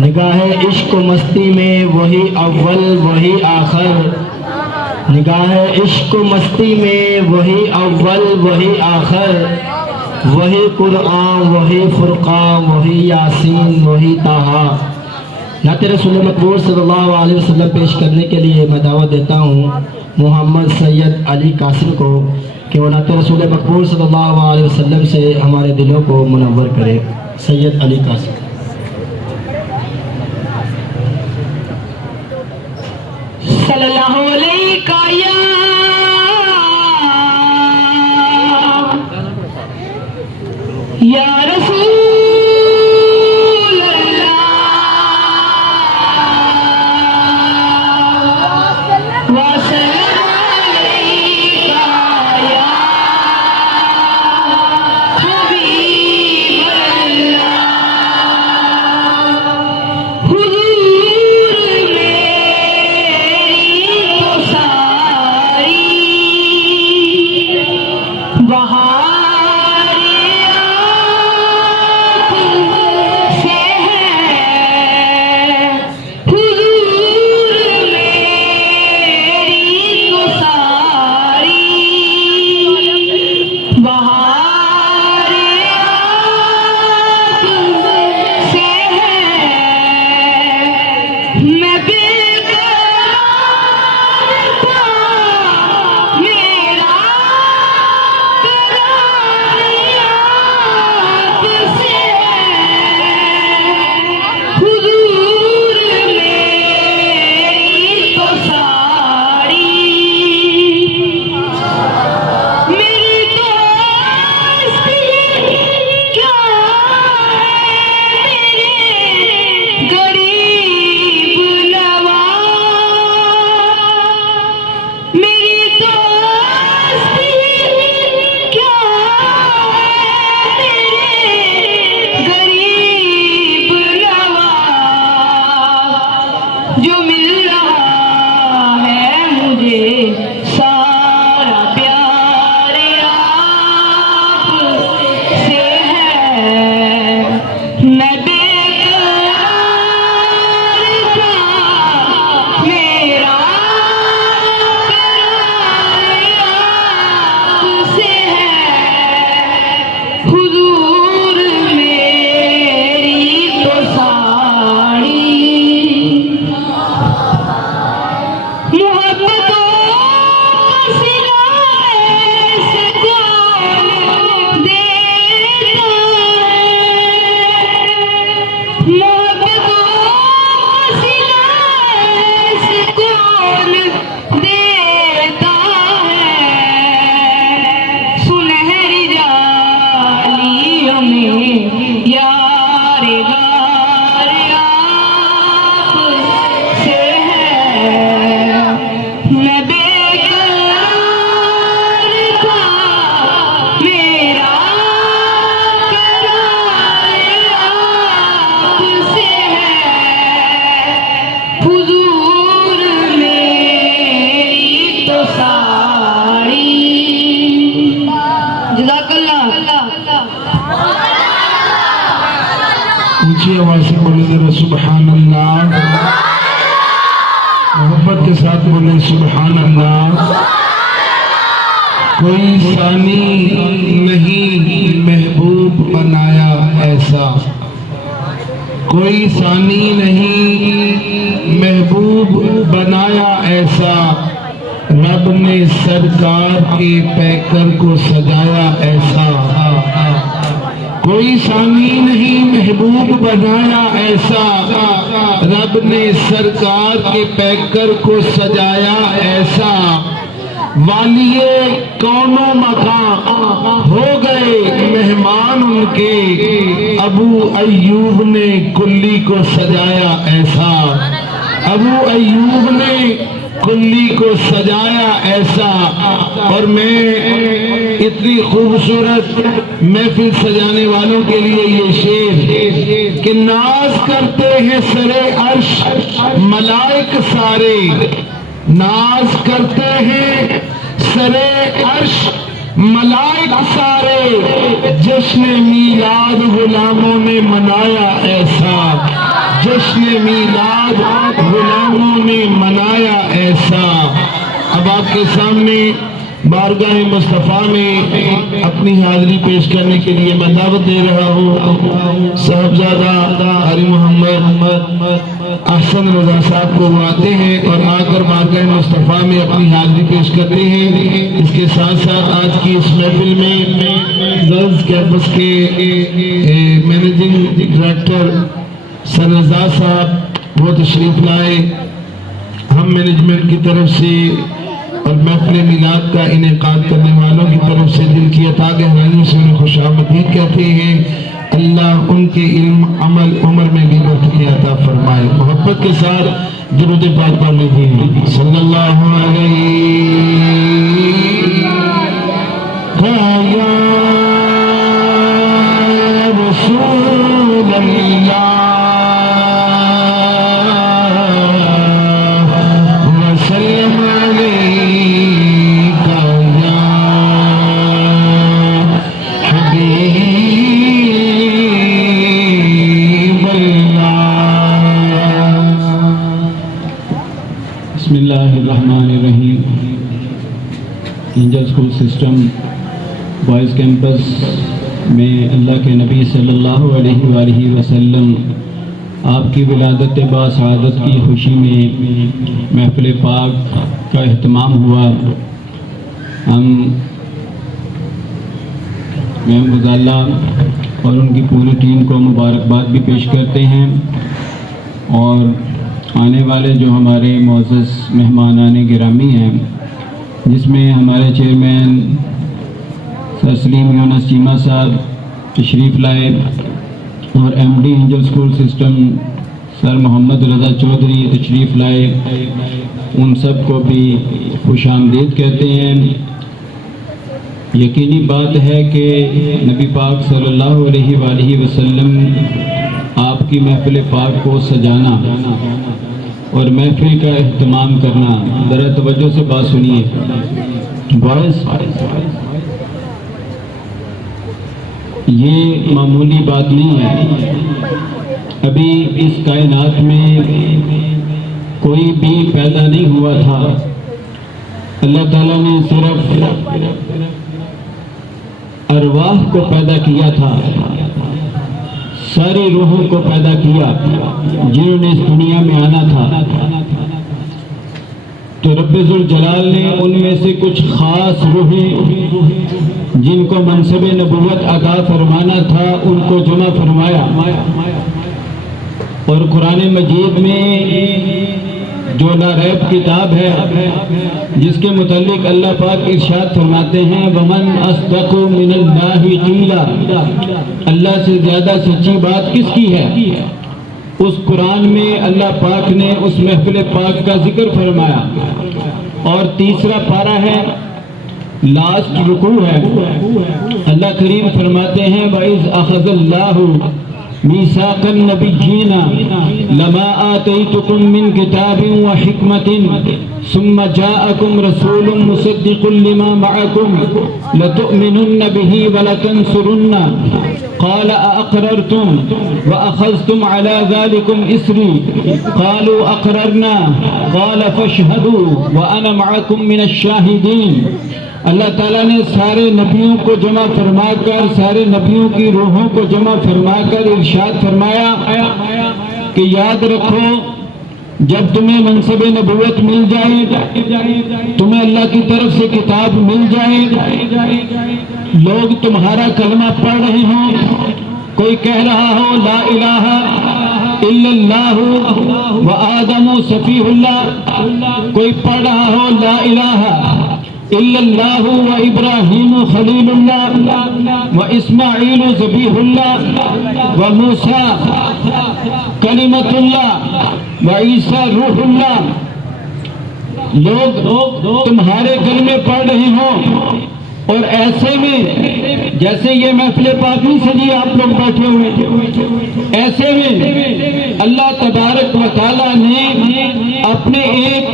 نگاہ عشق و مستی میں وہی اول وہی آخر، نگاہ عشق و مستی میں وہی اول وہی آخر، وہی قرآن وہی فرقان وہی یاسین وہی طٰہٰ. نعت رسول مقبول صلی اللہ علیہ وسلم پیش کرنے کے لیے میں دعوت دیتا ہوں محمد سید علی قاسم کو کہ وہ نعت رسول مقبول صلی اللہ علیہ وسلم سے ہمارے دلوں کو منور کرے. سید علی قاسم. صلی اللہ علیہ یا رسول اللہ وسلم علیکہ یا حبیب اللہ. حضور میری تو ساری بہار اونچی آواز سے بولے ذرا سبحان اللہ. محبت کے ساتھ بولے سبحان اللہ. کوئی ثانی نہیں محبوب بنایا ایسا، کوئی ثانی نہیں محبوب بنایا ایسا، رب نے سرکار کے پیکر کو سجایا ایسا. کوئی ثانی نہیں محبوب بنایا ایسا، رب نے سرکار کے پیکر کو سجایا ایسا. والیے کون و مکان ہو گئے مہمان ان کے، ابو ایوب نے کلی کو سجایا ایسا. ابو ایوب نے کلی کو سجایا ایسا. اور میں اتنی خوبصورت محفل سجانے والوں کے لیے یہ شعر کہ ناز کرتے ہیں سرے عرش ملائک سارے، ناز کرتے ہیں سرے عرش ملائک سارے، جشن میلاد غلاموں نے منایا ایسا، جشن میلاد غلاموں نے منایا ایسا۔ اب آپ کے سامنے بارگاہ مصطفیٰ میں اپنی حاضری پیش کرنے کے لیے میں دعوت دے رہا ہوں صاحبزادہ علی محمد احسن رضا صاحب کو بلاتے ہیں اور آ کر بارگاہ مصطفیٰ میں اپنی حاضری پیش کرتے ہیں۔ اس کے ساتھ ساتھ آج کی اس محفل میں گرلز کیمپس کے مینیجنگ ڈائریکٹر سر رضا صاحب وہ تشریف لائے۔ ہم مینجمنٹ کی طرف سے اور محفل میلاد کا انعقاد کرنے والوں کی طرف سے دل کی عطا گہرانی سے انہیں خوش آمدید کہتے ہیں۔ اللہ ان کے علم عمل عمر میں بھی برکت عطا فرمائے۔ محبت کے ساتھ درود پاک پڑھ لیجیے صلی اللہ علیہ یا رسول اللہ بسم اللہ الرحمن الرحیم۔ Angel school system boys campus میں اللہ کے نبی صلی اللہ علیہ وآلہ وسلم آپ کی ولادت باسعادت کی خوشی میں محفل پاک کا اہتمام ہوا۔ ہم میم غزالہ اور ان کی پوری ٹیم کو مبارکباد بھی پیش کرتے ہیں، اور آنے والے جو ہمارے معزز مہمانان گرامی ہیں، جس میں ہمارے چیئرمین سر سلیم یونس چیمہ صاحب تشریف لائے اور M D angel school system sir Muhammad Raza Chaudhry تشریف لائے، ان سب کو بھی خوش آمدید کہتے ہیں۔ یقینی بات ہے کہ نبی پاک صلی اللہ علیہ وآلہ وسلم آپ کی محفل پاک کو سجانا اور محفل کا اہتمام کرنا، ذرا توجہ سے بات سنیے بوائز، یہ معمولی بات نہیں ہے۔ ابھی اس کائنات میں کوئی بھی پیدا نہیں ہوا تھا، اللہ تعالیٰ نے صرف ارواح کو پیدا کیا تھا، ساری روحوں کو پیدا کیا جنہوں نے اس دنیا میں آنا تھا۔ تو رب ذوالجلال نے ان میں سے کچھ خاص روحیں جن کو منصب نبوت عطا فرمانا تھا ان کو جمع فرمایا، اور قرآن مجید میں جو لا ریب کتاب ہے جس کے متعلق اللہ پاک ارشاد فرماتے ہیں وَمَنْ أَصْدَقُ مِنَ اللَّهِ قِيلًا، اللہ سے زیادہ سچی بات کس کی ہے؟ اس قرآن میں اللہ پاک نے اس محفل پاک کا ذکر فرمایا، اور تیسرا پارہ ہے، لاسٹ رکوع ہے، اللہ کریم فرماتے ہیں وَإِذْ أَخَذَ اللَّهُ مِيثَاقَ النَّبِيِّينَ لَمَا آتَيْتُكُم مِّن كِتَابٍ وَحِكْمَةٍ ثُمَّ جَاءَكُمْ رَسُولٌ مُصَدِّقٌ لِّمَا مَعَكُمْ لَتُؤْمِنُنَّ بِهِ وَلَتَنصُرُنَّهُ قال أأقررتم وأخذتم على ذلكم إصري قالوا أقررنا قال فاشهدوا وأنا معكم من الشاهدين۔ اللہ تعالیٰ نے سارے نبیوں کو جمع فرما کر، سارے نبیوں کی روحوں کو جمع فرما کر ارشاد فرمایا کہ یاد رکھو جب تمہیں منصب نبوت مل جائے، تمہیں اللہ کی طرف سے کتاب مل جائے، لوگ تمہارا کلمہ پڑھ رہے ہوں، کوئی کہہ رہا ہو لا الہ الا اللہ و آدم صفیہ اللہ، کوئی پڑھ رہا ہو لا الہ الا اللہ و ابراہیم خلیل اللہ و اسماعیل ذبیح اللہ و موسیٰ کلمۃ اللہ و عیسیٰ روح اللہ، لوگ تمہارے کلمے پڑھ رہے ہوں، اور ایسے میں جیسے یہ محفل پاک نہیں سجی آپ لوگ بیٹھے ہوئے، ایسے میں اللہ تبارک و تعالیٰ نے اپنے ایک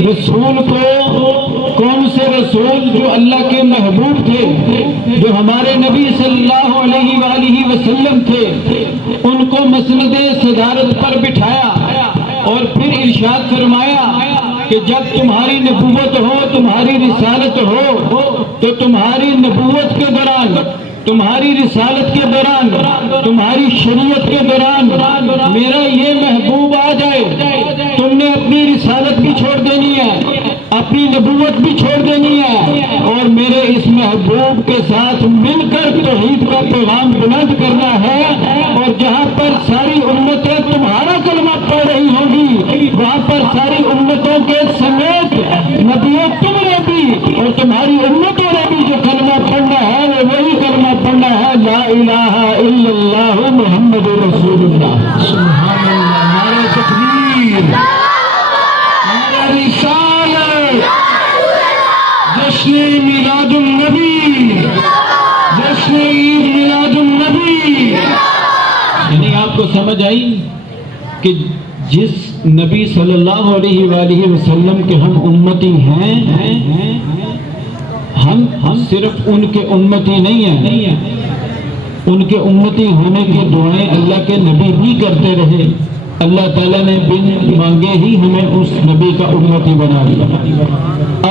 رسول کو کون سے رسول جو اللہ کے محبوب تھے، جو ہمارے نبی صلی اللہ علیہ وآلہ وسلم تھے، ان کو مسند صدارت پر بٹھایا اور پھر ارشاد فرمایا کہ جب تمہاری نبوت ہو، تمہاری رسالت ہو، تو تمہاری نبوت کے دوران، تمہاری رسالت کے دوران، تمہاری شریعت کے دوران میرا یہ محبوب آ جائے، تم نے اپنی رسالت بھی چھوڑ دینی ہے، اپنی نبوت بھی چھوڑ دینی ہے، اور میرے اس محبوب کے ساتھ مل کر توحید کا پیغام بلند کرنا ہے، اور جہاں پر ساری امتیں تمہارا کلمہ پڑھ رہی ہوں گی، وہاں پر ساری امتوں کے سمیت نبیوں تم نے بھی اور تمہاری امتوں نے بھی جو کلمہ پڑھنا ہے وہ وہی کلمہ پڑھنا ہے، لا الہ الا اللہ محمد رسول اللہ۔ سبحان اللہ، نعرہ تکبیر، نعرہ رسالت، جشن میلاد النبی، جشن عید میلاد النبی۔ یعنی آپ کو سمجھ آئی کہ جس نبی صلی اللہ علیہ وآلہ وسلم کے ہم امتی ہیں، ہم صرف ان کے امتی نہیں ہیں، ان کے امتی ہونے کی دعائیں اللہ کے نبی بھی کرتے رہے۔ اللہ تعالیٰ نے بن مانگے ہی ہمیں اس نبی کا امتی بنا دیا۔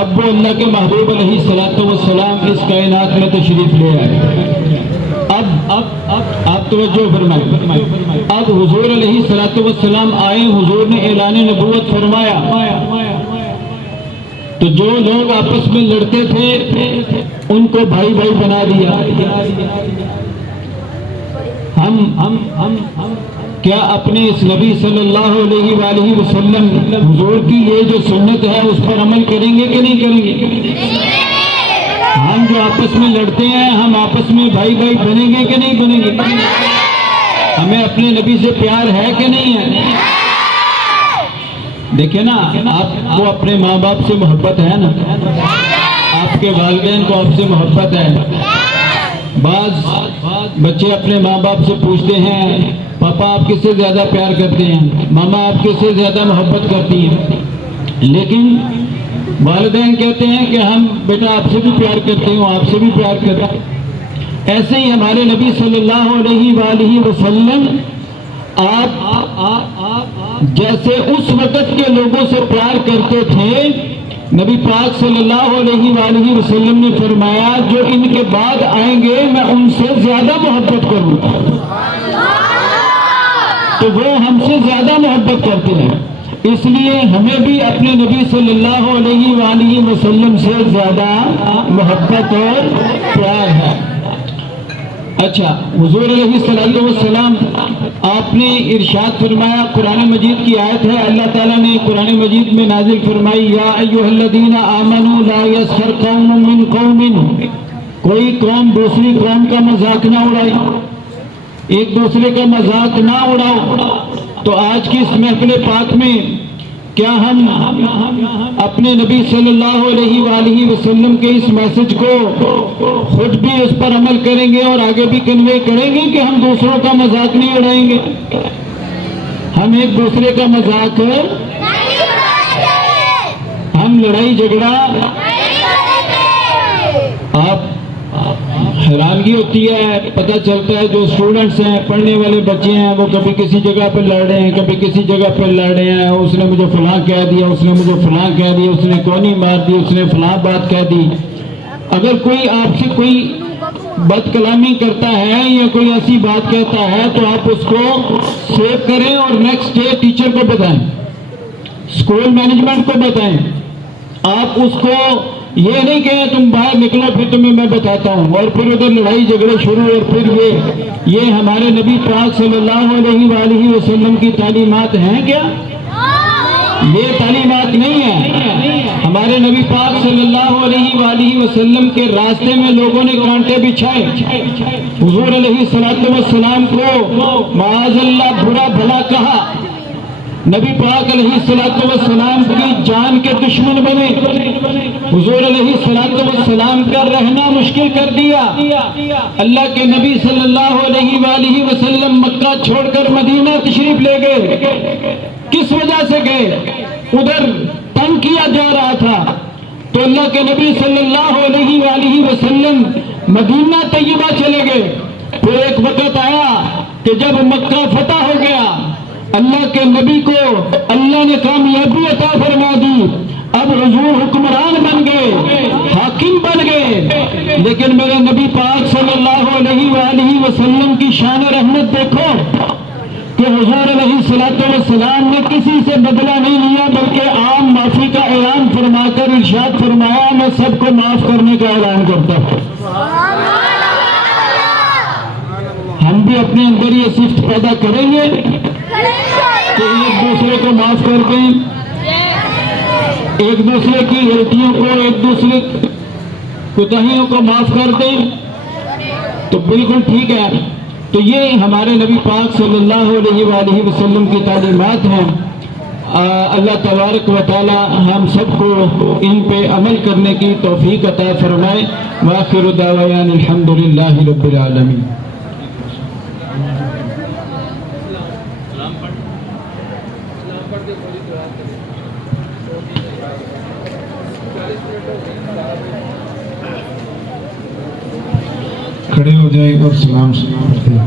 اب وہ اللہ کے محبوب علیہ الصلوۃ والسلام اس کائنات میں تشریف لے آئے۔ اب آپ توجہ فرمائیں، اب حضور علیہ الصلوۃ والسلام آئے، حضور نے اعلان نبوت فرمایا، تو جو لوگ آپس میں لڑتے تھے ان کو بھائی بھائی بنا دیا۔ ہم کیا اپنے اس نبی صلی اللہ علیہ وآلہ وسلم حضور کی یہ جو سنت ہے اس پر عمل کریں گے کہ نہیں کریں گے؟ ہم جو آپس میں لڑتے ہیں ہم آپس میں بھائی بھائی بنیں گے کہ نہیں بنیں گے؟ ہمیں اپنے نبی سے پیار ہے کہ نہیں ہے؟ دیکھیں نا، آپ کو اپنے ماں باپ سے محبت ہے نا، آپ کے والدین کو آپ سے محبت ہے۔ بعض بچے اپنے ماں باپ سے پوچھتے ہیں پاپا آپ کس سے زیادہ پیار کرتے ہیں، ماما آپ کس سے زیادہ محبت کرتی ہیں، لیکن والدین کہتے ہیں کہ ہم بیٹا آپ سے بھی پیار کرتے ہیں، آپ سے بھی پیار کرتے ہیں۔ ایسے ہی ہمارے نبی صلی اللہ علیہ وآلہ وسلم آپ جیسے اس وقت کے لوگوں سے پیار کرتے تھے، نبی پاک صلی اللہ علیہ وآلہ وسلم نے فرمایا جو ان کے بعد آئیں گے میں ان سے زیادہ محبت کروں گا، تو وہ ہم سے زیادہ محبت کرتے ہیں، اس لیے ہمیں بھی اپنے نبی صلی اللہ علیہ وآلہ وسلم سے زیادہ محبت اور پیار ہے۔ اچھا، حضور علیہ الصلوۃ والسلام آپ نے ارشاد فرمایا، قرآن مجید کی آیت ہے، اللہ تعالیٰ نے قرآن مجید میں نازل فرمائی، یا ایھا الذین آمنوا لا یسخر قوم من قوم، کوئی قوم دوسری قوم کا مذاق نہ اڑائے، ایک دوسرے کا مذاق نہ اڑاؤ۔ تو آج کی اس محفل پاک میں کیا ہم اپنے نبی صلی اللہ علیہ وآلہ وسلم کے اس میسج کو خود بھی اس پر عمل کریں گے اور آگے بھی کنوے کریں گے کہ ہم دوسروں کا مذاق نہیں اڑائیں گے؟ ہم ایک دوسرے کا مذاق، ہم لڑائی جھگڑا، آپ حیرانگی ہوتی ہے، پتہ چلتا ہے جو اسٹوڈنٹس ہیں، پڑھنے والے بچے ہیں، وہ کبھی کسی جگہ پہ لڑ رہے ہیں، کبھی کسی جگہ پہ لڑ رہے ہیں، اس نے مجھے فلاں کہہ دیا، اس نے مجھے فلاں کہہ دیا، اس نے کونی مار دی، اس نے فلاں بات کہہ دی۔ اگر کوئی آپ سے کوئی بد کلامی کرتا ہے یا کوئی ایسی بات کہتا ہے تو آپ اس کو سیو کریں اور نیکسٹ ڈے ٹیچر کو بتائیں، اسکول مینجمنٹ کو بتائیں۔ آپ اس کو یہ نہیں کہیں تم باہر نکلو پھر تمہیں میں بتاتا ہوں، اور پھر ادھر لڑائی جھگڑے شروع، اور پھر یہ ہمارے نبی پاک صلی اللہ علیہ وآلہ وسلم کی تعلیمات ہیں کیا؟ یہ تعلیمات نہیں ہے۔ ہمارے نبی پاک صلی اللہ علیہ وآلہ وسلم کے راستے میں لوگوں نے کانٹے بچھائے، حضور علیہ الصلوۃ والسلام کو معاذ اللہ برا بھلا کہا، نبی پاک علیہ الصلوۃ والسلام کی جان کے دشمن بنے، حضور علیہ الصلوۃ والسلام کا رہنا مشکل کر دیا۔ اللہ کے نبی صلی اللہ علیہ وآلہ وسلم مکہ چھوڑ کر مدینہ تشریف لے گئے، کس وجہ سے گئے؟ ادھر تنگ کیا جا رہا تھا، تو اللہ کے نبی صلی اللہ علیہ وآلہ وسلم مدینہ طیبہ چلے گئے. پھر ایک وقت آیا کہ جب مکہ فتح ہو گیا، اللہ کے نبی کو اللہ نے کامیابی عطا فرما دی. اب حضور حکمران بن گئے، حاکم بن گئے. لیکن میرے نبی پاک صلی اللہ علیہ وآلہ وسلم کی شان رحمت دیکھو کہ حضور علیہ السلام نے کسی سے بدلہ نہیں لیا، بلکہ عام معافی کا اعلان فرما کر ارشاد فرمایا میں سب کو معاف کرنے کا اعلان کرتا ہوں. ہم بھی اپنے اندر یہ صفت پیدا کریں گے کہ ایک دوسرے کو معاف کر دیں، ایک دوسرے کی غلطیوں کو، ایک دوسرے کوتاہیوں کو معاف کر دیں تو بالکل ٹھیک ہے. تو یہ ہمارے نبی پاک صلی اللہ علیہ وآلہ وسلم کی تعلیمات ہیں. اللہ تبارک و تعالی ہم سب کو ان پہ عمل کرنے کی توفیق عطا فرمائے. وآخر دعوانا الحمدللہ رب العالمین. کھڑے ہو جائیں اور سلام پڑھتے ہیں.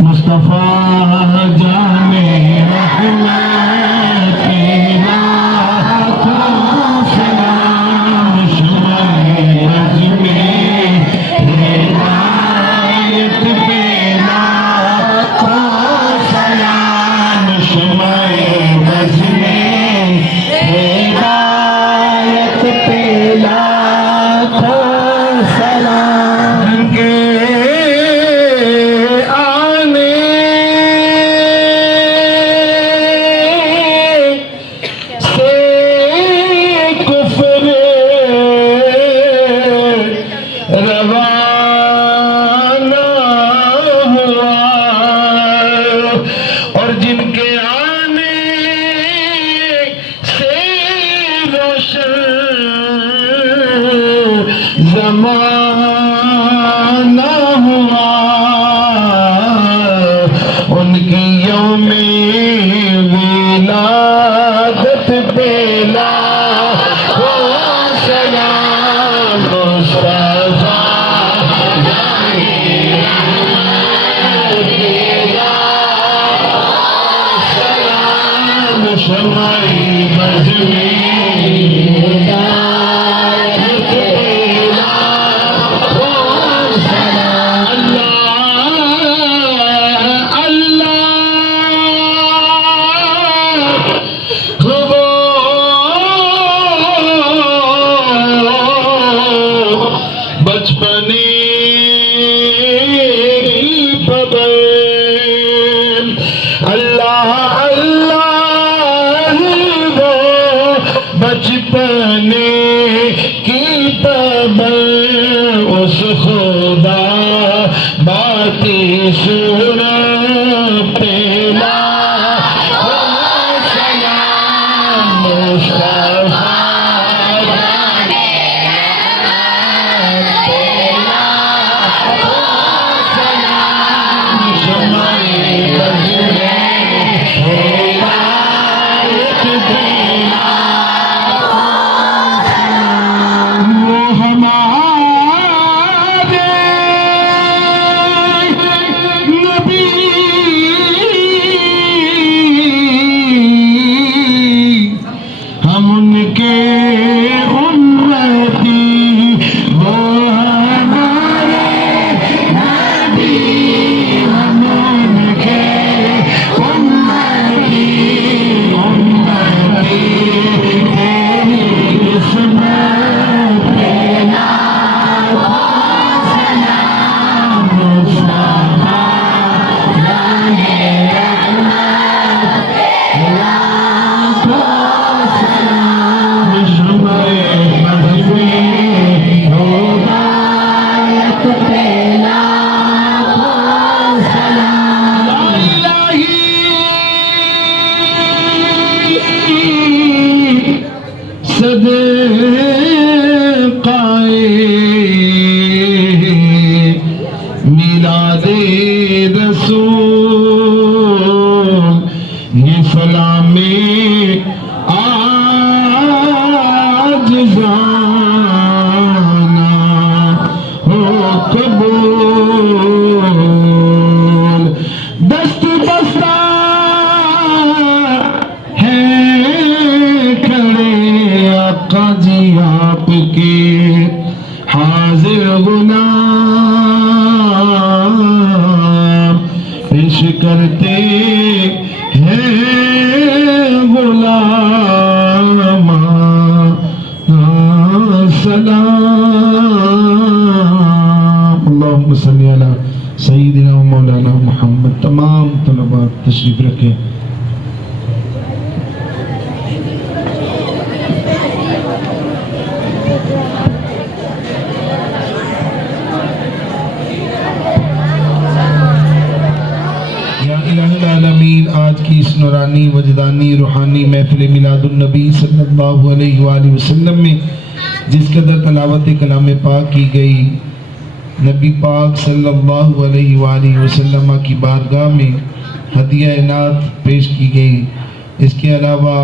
مصطفیٰ جانے رحمت سلام شمع عظمی ہدایت پہ لاکھوں سلام شمع عظمی ہدایت پہ لاکھوں سلام کے زمانہ ہوا ان کی یوم ولادت پہ لاکھوں سلام مصطفیٰ سلام شمع عظمی بچپنے کی پابند اس خدا باتی صورت پہ لاکھوں سلام مصطفیٰ پہ لاکھوں سلام شمع عظمی ہدایت پہ میلاد رسول کرتے ہیں غلام سلام. اللہم صلی علی سیدنا و مولانا محمد. تمام طلباء تشریف رکھیں. یا الہ العالمین، آج کی اس نورانی وجدانی روحانی محفل میلاد النبی صلی اللہ علیہ وآلہ وسلم میں جس قدر تلاوت کلام پاک کی گئی، نبی پاک صلی اللہ علیہ وآلہ وسلم کی بارگاہ میں ہدیہ عنایت پیش کی گئی. اس کے علاوہ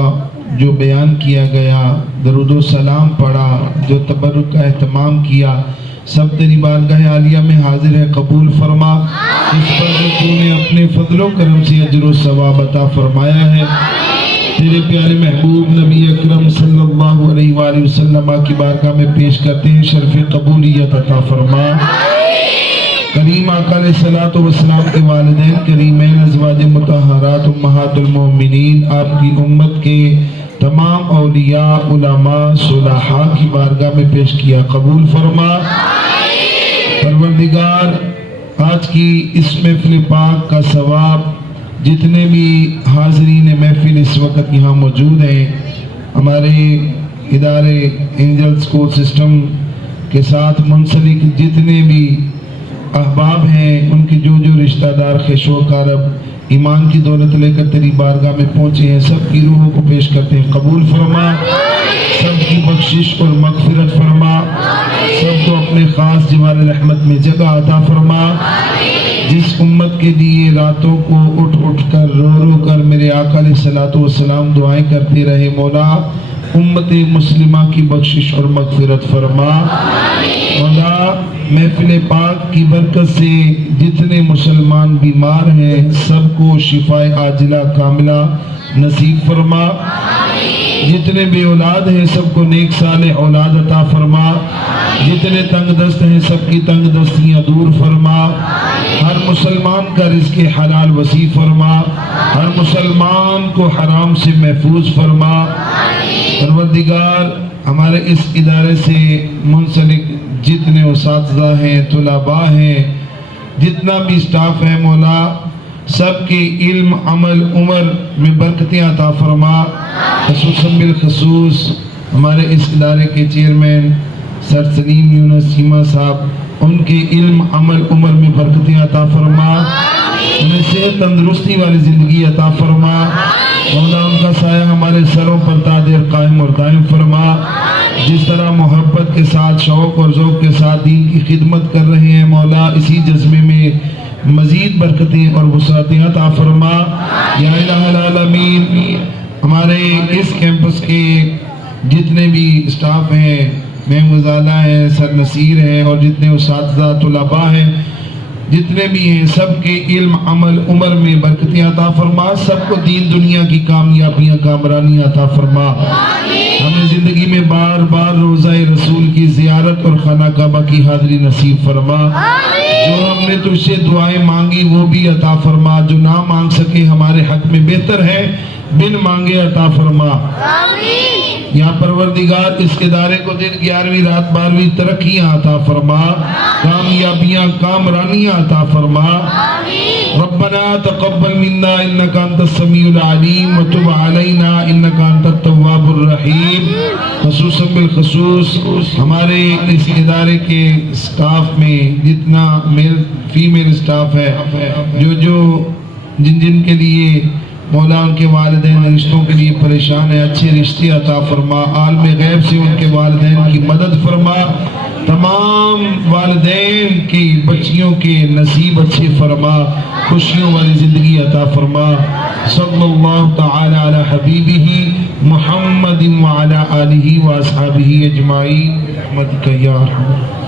جو بیان کیا گیا، درود و سلام پڑھا، جو تبرک کا اہتمام کیا، سب تیری بارگاہ عالیہ میں حاضر ہے، قبول فرما. اس پر تو نے اپنے فضل و کرم سے اجر و ثواب عطا فرمایا ہے. تیرے پیارے محبوب نبی اکرم صلی اللہ علیہ وآلہ وسلم کی بارگاہ میں پیش کرتے ہیں، شرف قبولیت عطا فرما. کریم آقا علیہ الصلوۃ والسلام کے والدین کریمین، ازواج مطہرات امہات المومنین، آپ کی امت کے تمام اولیاء، علماء، صلحاء کی بارگاہ میں پیش کیا، قبول فرما. پروردگار، آج کی اس محفل پاک کا ثواب جتنے بھی حاضرین محفل اس وقت یہاں موجود ہیں، ہمارے ادارے اینجل اسکول سسٹم کے ساتھ منسلک جتنے بھی احباب ہیں، ان کے جو جو رشتہ دار خیش و کارب ایمان کی دولت لے کر تیری بارگاہ میں پہنچے ہیں، سب کی روحوں کو پیش کرتے ہیں، قبول فرما. سب کی بخشش اور مغفرت فرما. سب کو اپنے خاص جوار رحمت میں جگہ عطا فرما. جس امت کے لیے راتوں کو اٹھ اٹھ کر رو رو کر میرے آقا علیہ الصلوۃ والسلام دعائیں کرتے رہے، مولا امت مسلمہ کی بخشش اور مغفرت فرما. مولا محفل پاک کی برکت سے جتنے مسلمان بیمار ہیں، سب کو شفاء عاجلہ کاملہ نصیب فرما. جتنے بے اولاد ہیں، سب کو نیک صالح اولاد عطا فرما. جتنے تنگ دست ہیں، سب کی تنگ دستیاں دور فرما. ہر مسلمان کا رزق حلال وسیع فرما. ہر مسلمان کو حرام سے محفوظ فرما. پروردگار، ہمارے اس ادارے سے منسلک جتنے اساتذہ ہیں، طلباء ہیں، جتنا بھی اسٹاف ہے، مولا سب کے علم، عمل، عمر میں برکتیں عطا فرما. خصوصاً بالخصوص ہمارے اس ادارے کے چیئرمین سر سلیم یونس چیمہ صاحب، ان کے علم، عمل، عمر میں برکتیں عطا فرما. انہیں صحت تندرستی والی زندگی عطا فرما. مولا ان کا سایہ ہمارے سروں پر تاجر قائم اور دائم فرما. جس طرح محبت کے ساتھ، شوق اور ذوق کے ساتھ دین کی خدمت کر رہے ہیں، مولا اسی جذبے میں مزید برکتیں اور وسعتیں عطا فرما. یا الہ العالمین، ہمارے اس کیمپس کے جتنے بھی اسٹاف ہیں، محمود اعلیٰ ہیں، سر نصیر ہیں، اور جتنے اساتذہ طلباء ہیں، جتنے بھی ہیں، سب کے علم، عمل، عمر میں برکتیں عطا فرما. سب کو دین دنیا کی کامیابیاں، کامرانیاں عطا فرما. ہمیں زندگی میں بار بار روضہ رسول کی زیارت اور خانہ کعبہ کی حاضری نصیب فرما. جو ہم نے تجھ سے دعائیں مانگی وہ بھی عطا فرما. جو نہ مانگ سکے ہمارے حق میں بہتر ہے، بن مانگے عطا فرما. یا پروردگار، اس ادارے کو دن 11ویں رات 12ویں ترقیاں عطا فرما، کامیابیاں، کامرانیاں عطا فرما. ربنا تقبل منا انك انت السميع العليم وتب علينا انك انت التواب الرحيم. خصوصاً بالخصوص ہمارے اس ادارے کے سٹاف میں جتنا میل فیمیل سٹاف ہے، جو جن کے لیے مولا ان کے والدین رشتوں کے لیے پریشان ہے، اچھے رشتے عطا فرما. عالم غیب سے ان کے والدین کی مدد فرما. تمام والدین کی بچیوں کے نصیب اچھے فرما. خوشیوں والی زندگی عطا فرما. صلی اللہ تعالی علی حبیبہ محمد وعلی آلہ واصحابہ اجمعین برحمتک یا ارحم.